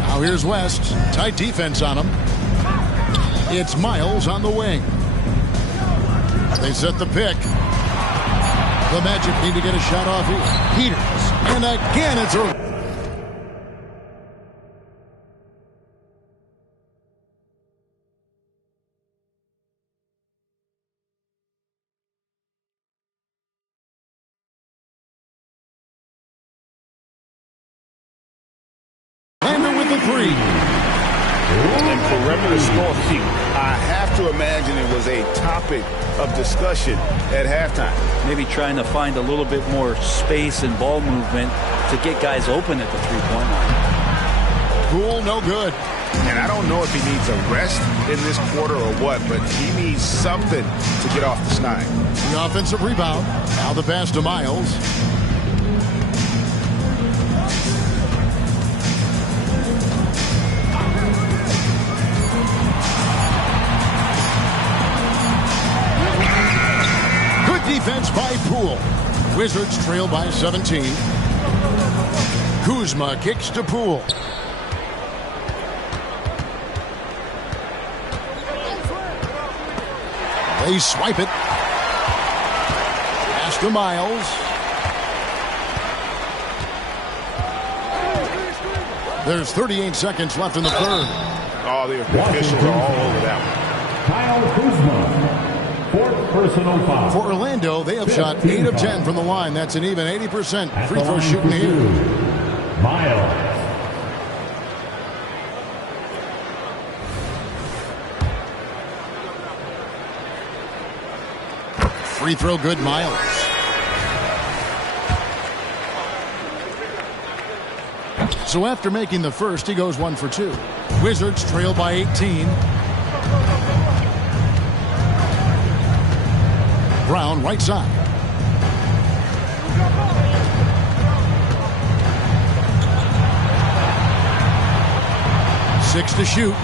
Now here's West. Tight defense on him. It's Miles on the wing. They set the pick. The Magic need to get a shot off here. Peters. And again, it's early. Lander with the 3. And perimeter scoring, I have to imagine it was a topic of discussion at halftime. Maybe trying to find a little bit more space and ball movement to get guys open at the three-point line. Poole, no good. And I don't know if he needs a rest in this quarter or what, but he needs something to get off the snide. The offensive rebound. Now the pass to Miles. Good defense by Poole. Wizards trail by 17. Kuzma kicks to Poole. They swipe it. Pass to Miles. There's 38 seconds left in the third. Oh, the officials are all over that one. Kyle Kuzma, fourth personal foul. For Orlando, they have shot 8 of 10 from the line. That's an even 80% free throw shooting here. Miles. Free throw good, Miles. So after making the first, he goes 1 for 2. Wizards trail by 18. Brown, right side. Six to shoot.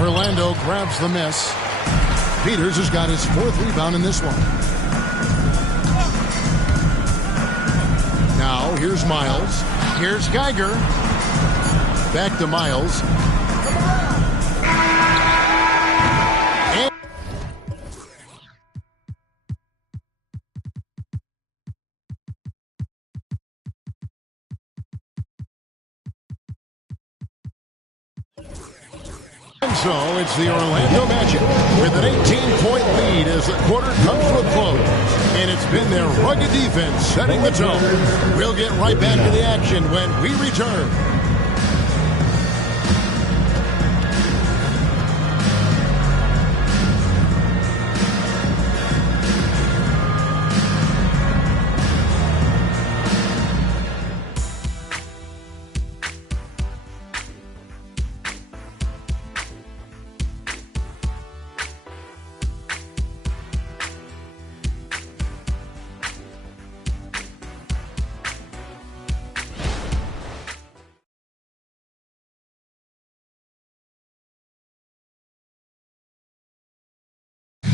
Orlando grabs the miss. Peters has got his 4th rebound in this one. Now, here's Miles. Here's Geiger. Back to Miles. So it's the Orlando Magic with an 18-point lead as the quarter comes to a close. And it's been their rugged defense setting the tone. We'll get right back to the action when we return.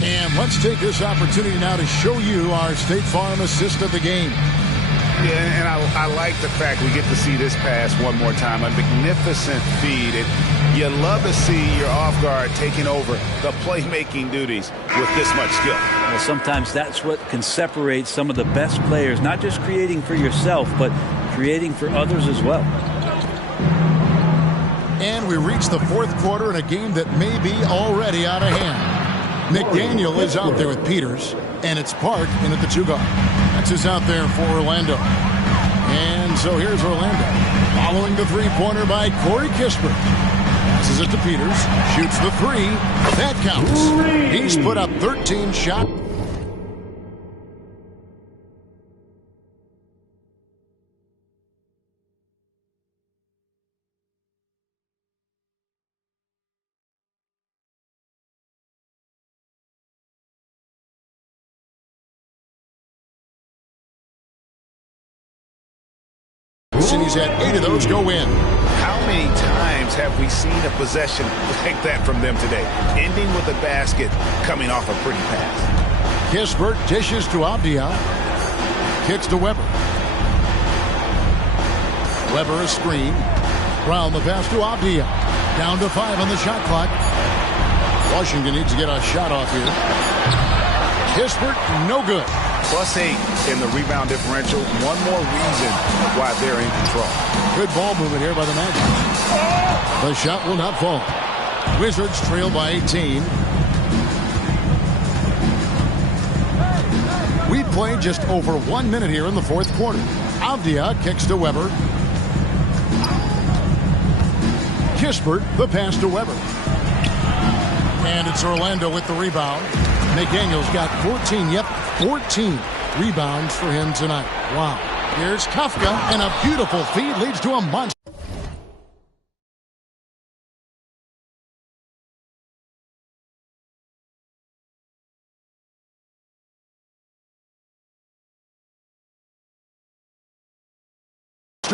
And let's take this opportunity now to show you our State Farm assist of the game. Yeah, and I like the fact we get to see this pass one more time. A magnificent feed. And you love to see your off guard taking over the playmaking duties with this much skill. Well, sometimes that's what can separate some of the best players, not just creating for yourself, but creating for others as well. And we reach the 4th quarter in a game that may be already out of hand. McDaniel is out there with Peters, and it's Park in at the 2 guard. That's us out there for Orlando. And so here's Orlando. Following the three-pointer by Corey Kispert. Passes it to Peters. Shoots the 3. That counts. He's put up 13 shots. And he's had 8 of those go in. How many times have we seen a possession like that from them today? Ending with a basket, coming off a pretty pass. Kispert dishes to Avdia. Kicks to Weber. Weber a screen. Brown the pass to Avdia. Down to 5 on the shot clock. Washington needs to get a shot off here. Kispert, no good. +8 in the rebound differential. One more reason why they're in control. Good ball movement here by the Magic. The shot will not fall. Wizards trail by 18. We played just over 1 minute here in the 4th quarter. Avdia kicks to Weber. Kispert, the pass to Weber. And it's Orlando with the rebound. McDaniels got 14 rebounds for him tonight. Wow. Here's Kafka, and a beautiful feed leads to a monster.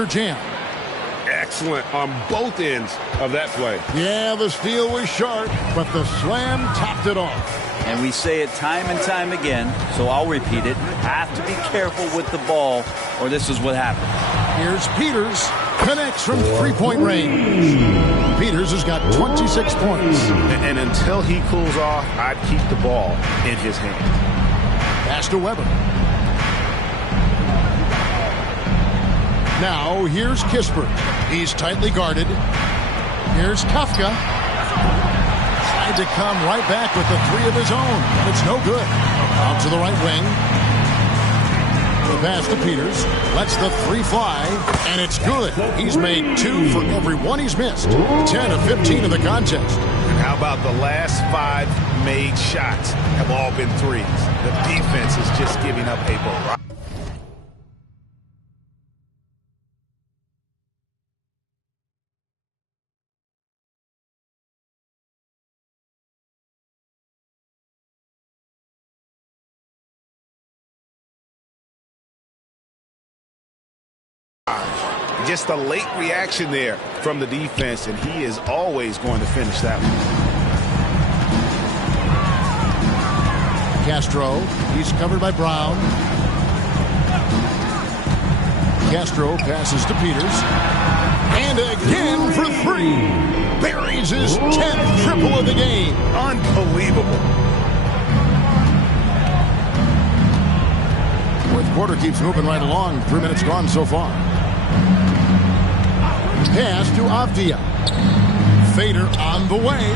Jam. Excellent on both ends of that play. Yeah, the steal was sharp, but the slam topped it off. And we say it time and time again, so I'll repeat it. Have to be careful with the ball, or this is what happens. Here's Peters. Connects from three-point range. Peters has got 26 points. And until he cools off, I'd keep the ball in his hand. Pass to Weber. Now, here's Kispert. He's tightly guarded. Here's Kafka. Tried to come right back with the three of his own, but it's no good. Out to the right wing. The pass to Peters. Lets the three fly, and it's good. He's made 2 for every one he's missed. 10 of 15 in the contest. And how about the last 5 made shots have all been threes? The defense is just giving up a barrage. Just a late reaction there from the defense, and he is always going to finish that one. Castro, he's covered by Brown. Castro passes to Peters. And again for 3. Buries his 10th triple of the game. Unbelievable. Fourth quarter keeps moving right along. 3 minutes gone so far. Pass to Avdia. Fader on the way.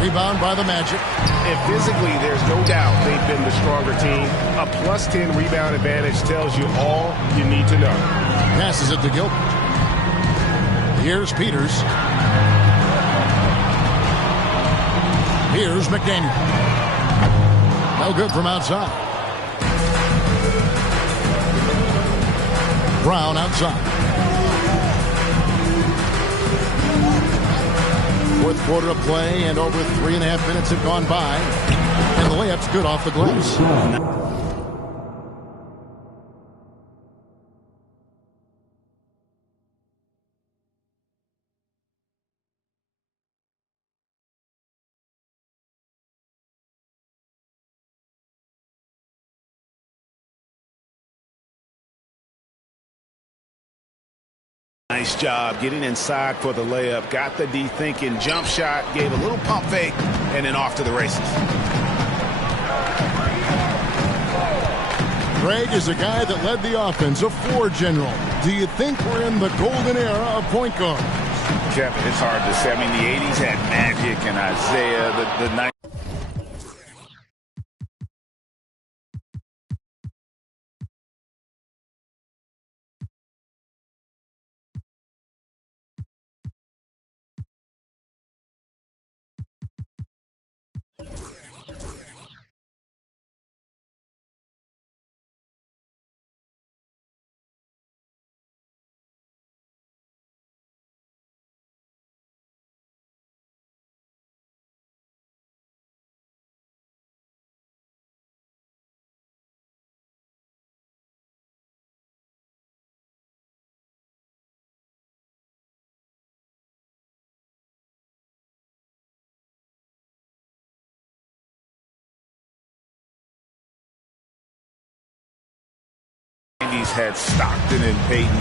Rebound by the Magic. And physically, there's no doubt they've been the stronger team. A +10 rebound advantage tells you all you need to know. Passes it to Gilbert. Here's Peters. Here's McDaniel. No good from outside. Brown outside. Fourth quarter of play, and over 3.5 minutes have gone by. And the layup's good off the glass. Nice job getting inside for the layup. Got the D thinking. Jump shot. Gave a little pump fake. And then off to the races. Greg is a guy that led the offense, a floor general. Do you think we're in the golden era of point guard? Kevin, it's hard to say. I mean, the 80s had Magic and Isaiah. The 90s. Had Stockton and Payton,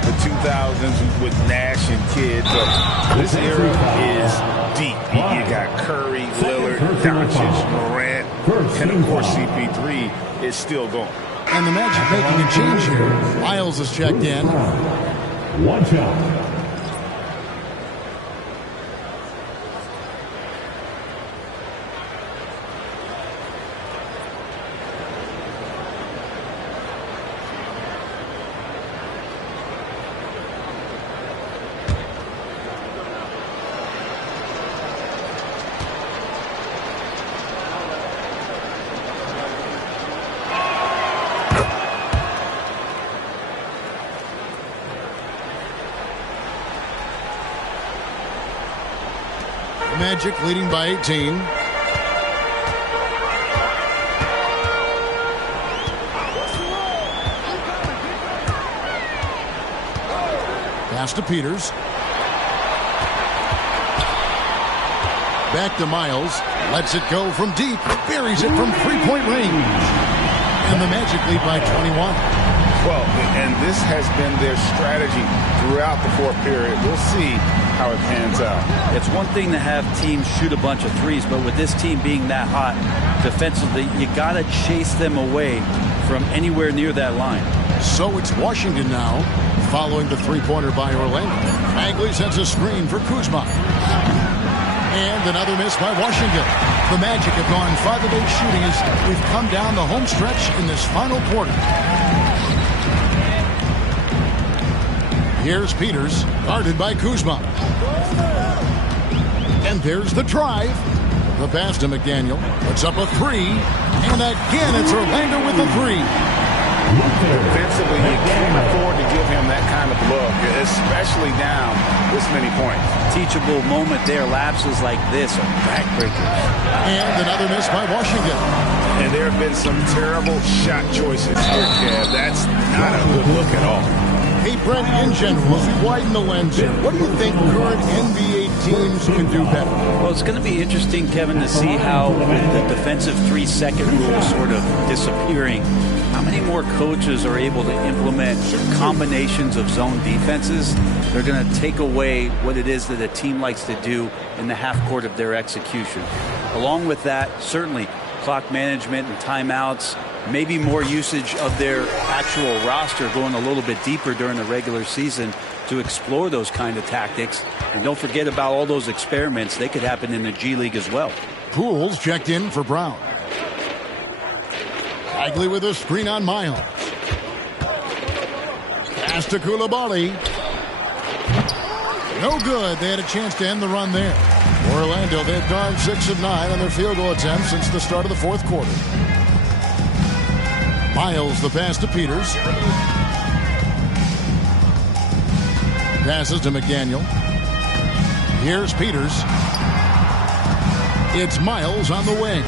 the 2000s with Nash and Kidd. So this era is deep. You got Curry, Lillard, Doncic, Morant, and of course CP3 is still going. And the Magic making a change here. Miles is checked in. Watch out. Magic leading by 18. Pass to Peters. Back to Miles. Lets it go from deep. Buries it from three-point range. And the Magic lead by 21. Well, and this has been their strategy throughout the fourth period. We'll see how it pans out. It's one thing to have teams shoot a bunch of threes, but with this team being that hot defensively, you got to chase them away from anywhere near that line. So it's Washington now, following the three-pointer by Orlando. Bagley sends a screen for Kuzma. And another miss by Washington. The Magic have gone 5 of 8 shooting as we've come down the home stretch in this final quarter. Here's Peters, guarded by Kuzma. And there's the drive. The pass to McDaniel. Puts up a three. And again, it's Orlando with a three. Defensively, you can't afford to give him that kind of look, especially down this many points. Teachable moment there. Lapses like this are backbreakers. And another miss by Washington. And there have been some terrible shot choices here, Kev. That's not a good look at all. Hey, Brent, in general, as we widen the lens here, what do you think current NBA teams can do better? Well, it's going to be interesting, Kevin, to see how with the defensive 3-second rule sort of disappearing, how many more coaches are able to implement combinations of zone defenses. They're going to take away what it is that a team likes to do in the half court of their execution. Along with that, certainly clock management and timeouts, maybe more usage of their actual roster going a little bit deeper during the regular season to explore those kind of tactics. And don't forget about all those experiments. They could happen in the G League as well. Pools checked in for Brown. Bagley with a screen on Miles. Pass to Coulibaly. No good. They had a chance to end the run there. Orlando, they've gone 6 of 9 on their field goal attempts since the start of the fourth quarter. Miles, the pass to Peters. Passes to McDaniel. Here's Peters. It's Miles on the wing.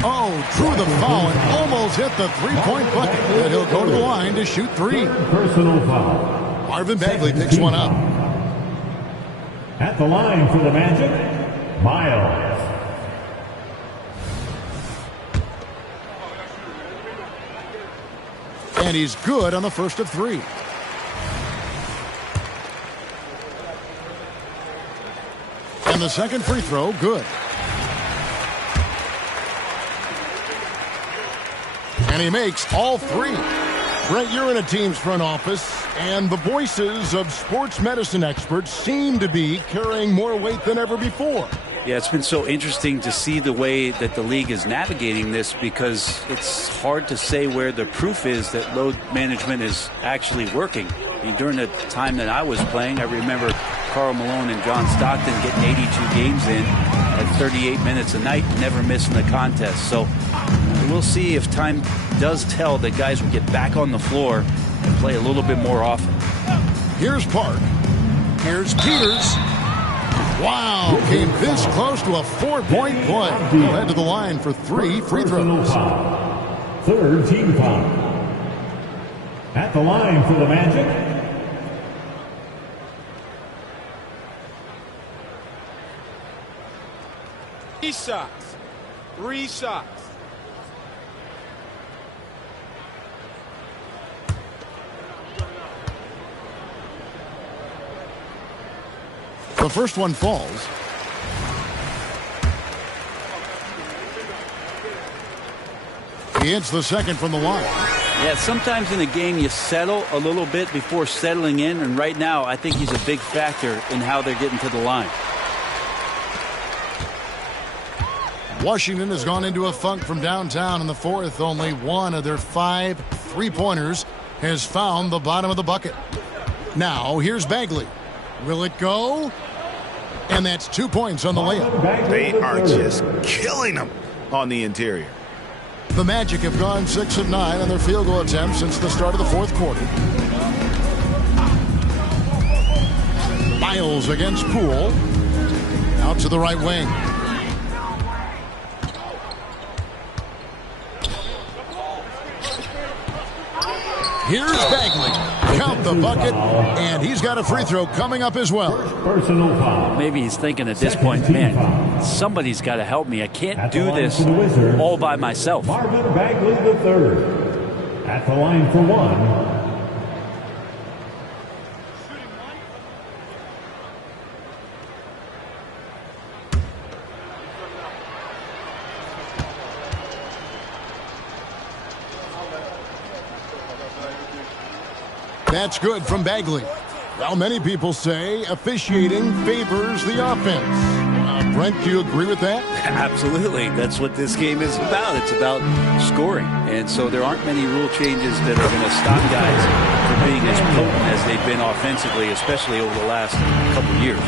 Oh, drew the foul and almost hit the three-point bucket. But he'll go to the line to shoot three. Personal foul. Marvin Bagley picks one up. At the line for the Magic, Miles. And he's good on the first of three. And the second free throw, good. And he makes all three. Brent, you're in a team's front office, and the voices of sports medicine experts seem to be carrying more weight than ever before. Yeah, it's been so interesting to see the way that the league is navigating this, because it's hard to say where the proof is that load management is actually working. I mean, during the time that I was playing, I remember Karl Malone and John Stockton getting 82 games in at 38 minutes a night, never missing a contest. So we'll see if time does tell that guys will get back on the floor and play a little bit more often. Here's Park. Here's Peters. Wow, came this close to a 4-point play. Led to the line for 3 free throws. Third team foul. At the line for the Magic, Three shots. The first one falls. He hits the second from the line. Yeah, sometimes in a game you settle a little bit before settling in, and right now I think he's a big factor in how they're getting to the line. Washington has gone into a funk from downtown in the fourth. Only one of their 5 3-pointers has found the bottom of the bucket. Now here's Bagley. Will it go? And that's 2 points on the layup. They are just killing them on the interior. The Magic have gone 6 of 9 on their field goal attempts since the start of the fourth quarter. Miles against Poole. Out to the right wing. Here's Bagley. Count the bucket, and he's got a free throw coming up as well. Personal foul. Maybe he's thinking at this point, man, somebody's got to help me. I can't do this all by myself. Marvin Bagley III. At the line for one. That's good from Bagley. Well, many people say officiating favors the offense. Brent, do you agree with that? Absolutely. That's what this game is about. It's about scoring. And so there aren't many rule changes that are going to stop guys from being as potent as they've been offensively, especially over the last couple of years.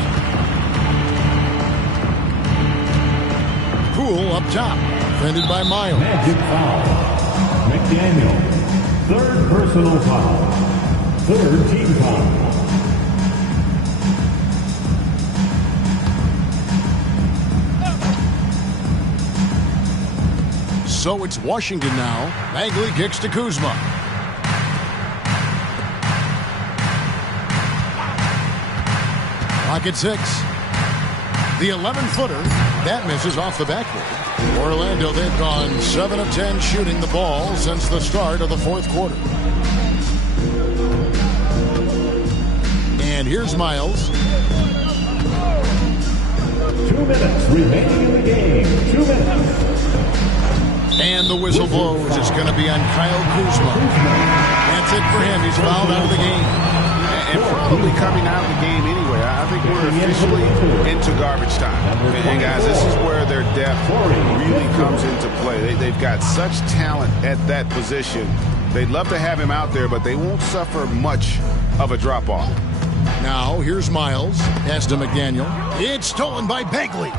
Poole up top. Defended by Miles. Magic foul. McDaniel. Third personal foul. Third team foul. So it's Washington now. Bagley kicks to Kuzma. Clock at 6. The 11-footer. That misses off the backboard. Orlando, they've gone 7 of 10 shooting the ball since the start of the fourth quarter. And here's Miles. 2 minutes remaining in the game. 2 minutes. And the whistle blows. It's going to be on Kyle Kuzma. That's it for him. He's fouled out of the game. And probably coming out of the game anyway. I think we're officially into garbage time. And guys, this is where their depth really comes into play. They've got such talent at that position. They'd love to have him out there, but they won't suffer much of a drop-off. Now, here's Miles. Pass to McDaniel. It's stolen by Bagley.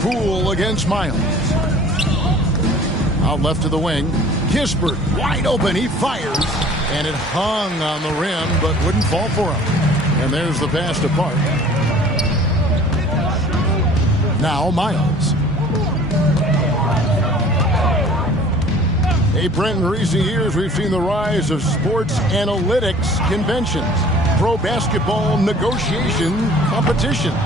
Poole against Miles. Out left to the wing. Kispert wide open. He fires. And it hung on the rim, but wouldn't fall for him. And there's the pass to Park. Now Miles. Hey, Brent, in recent years, we've seen the rise of sports analytics conventions, pro basketball negotiation competitions.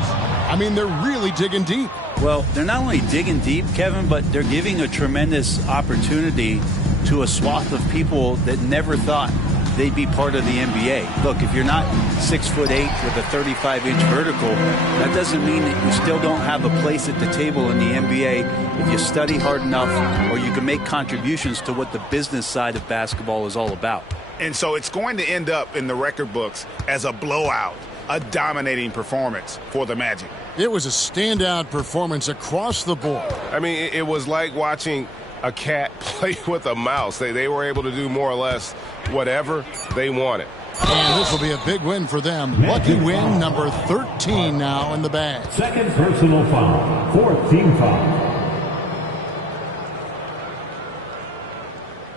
I mean, they're really digging deep. Well, they're not only digging deep, Kevin, but they're giving a tremendous opportunity to a swath of people that never thought they'd be part of the NBA. Look, if you're not 6'8" with a 35-inch vertical, that doesn't mean that you still don't have a place at the table in the NBA if you study hard enough, or you can make contributions to what the business side of basketball is all about. And so it's going to end up in the record books as a blowout, a dominating performance for the Magic. It was a standout performance across the board. I mean, it was like watching a cat play with a mouse. They were able to do more or less whatever they wanted. And this will be a big win for them. Lucky win number 13 now in the bag. Second personal foul. Fourth team foul.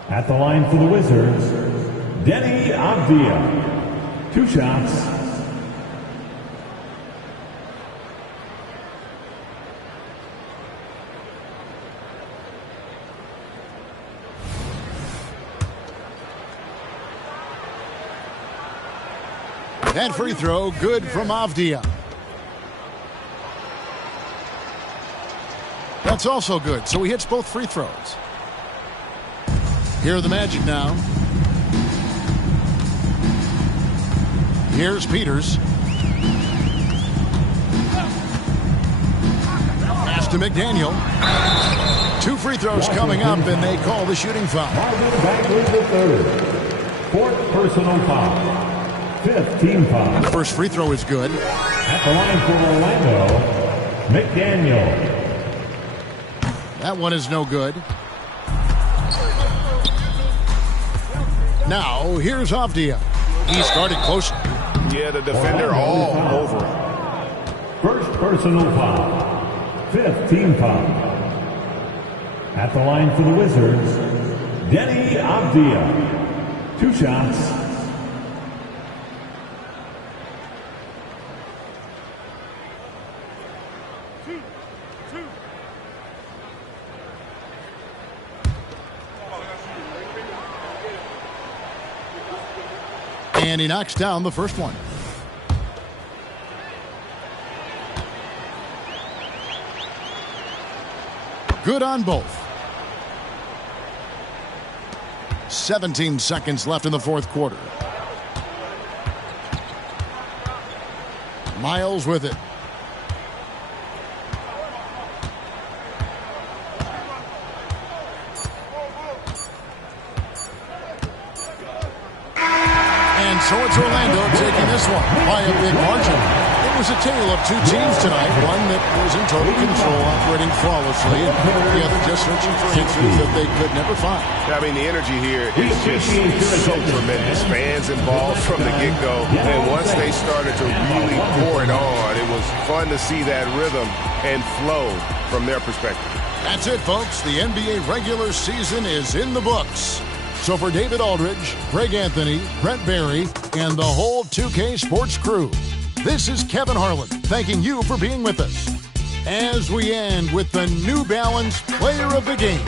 At the line for the Wizards, Deni Avdija. 2 shots. That free throw, good from Avdija. That's also good, so he hits both free throws. Here are the Magic now. Here's Peters. Pass to McDaniel. 2 free throws coming up, and they call the shooting foul. Marvin Bagley III. Fourth personal foul. Fifth team foul. First free throw is good. At the line for Orlando, McDaniel. That one is no good. Now, here's Avdija. He started close. Yeah, the defender all over him. First personal foul. 5th team foul. At the line for the Wizards, Denny Avdia. 2 shots. And he knocks down the first one. Good on both. 17 seconds left in the fourth quarter. Miles with it. And so it's Orlando taking this one by a big margin. It was a tale of 2 teams tonight, one that was in total control, operating flawlessly, and the other just searching for answers that they could never find. I mean, the energy here is just so tremendous. Fans involved from the get-go, and once they started to really pour it on, it was fun to see that rhythm and flow from their perspective. That's it, folks. The NBA regular season is in the books. So for David Aldridge, Greg Anthony, Brent Barry, and the whole 2K Sports crew, this is Kevin Harlan thanking you for being with us as we end with the New Balance Player of the Game.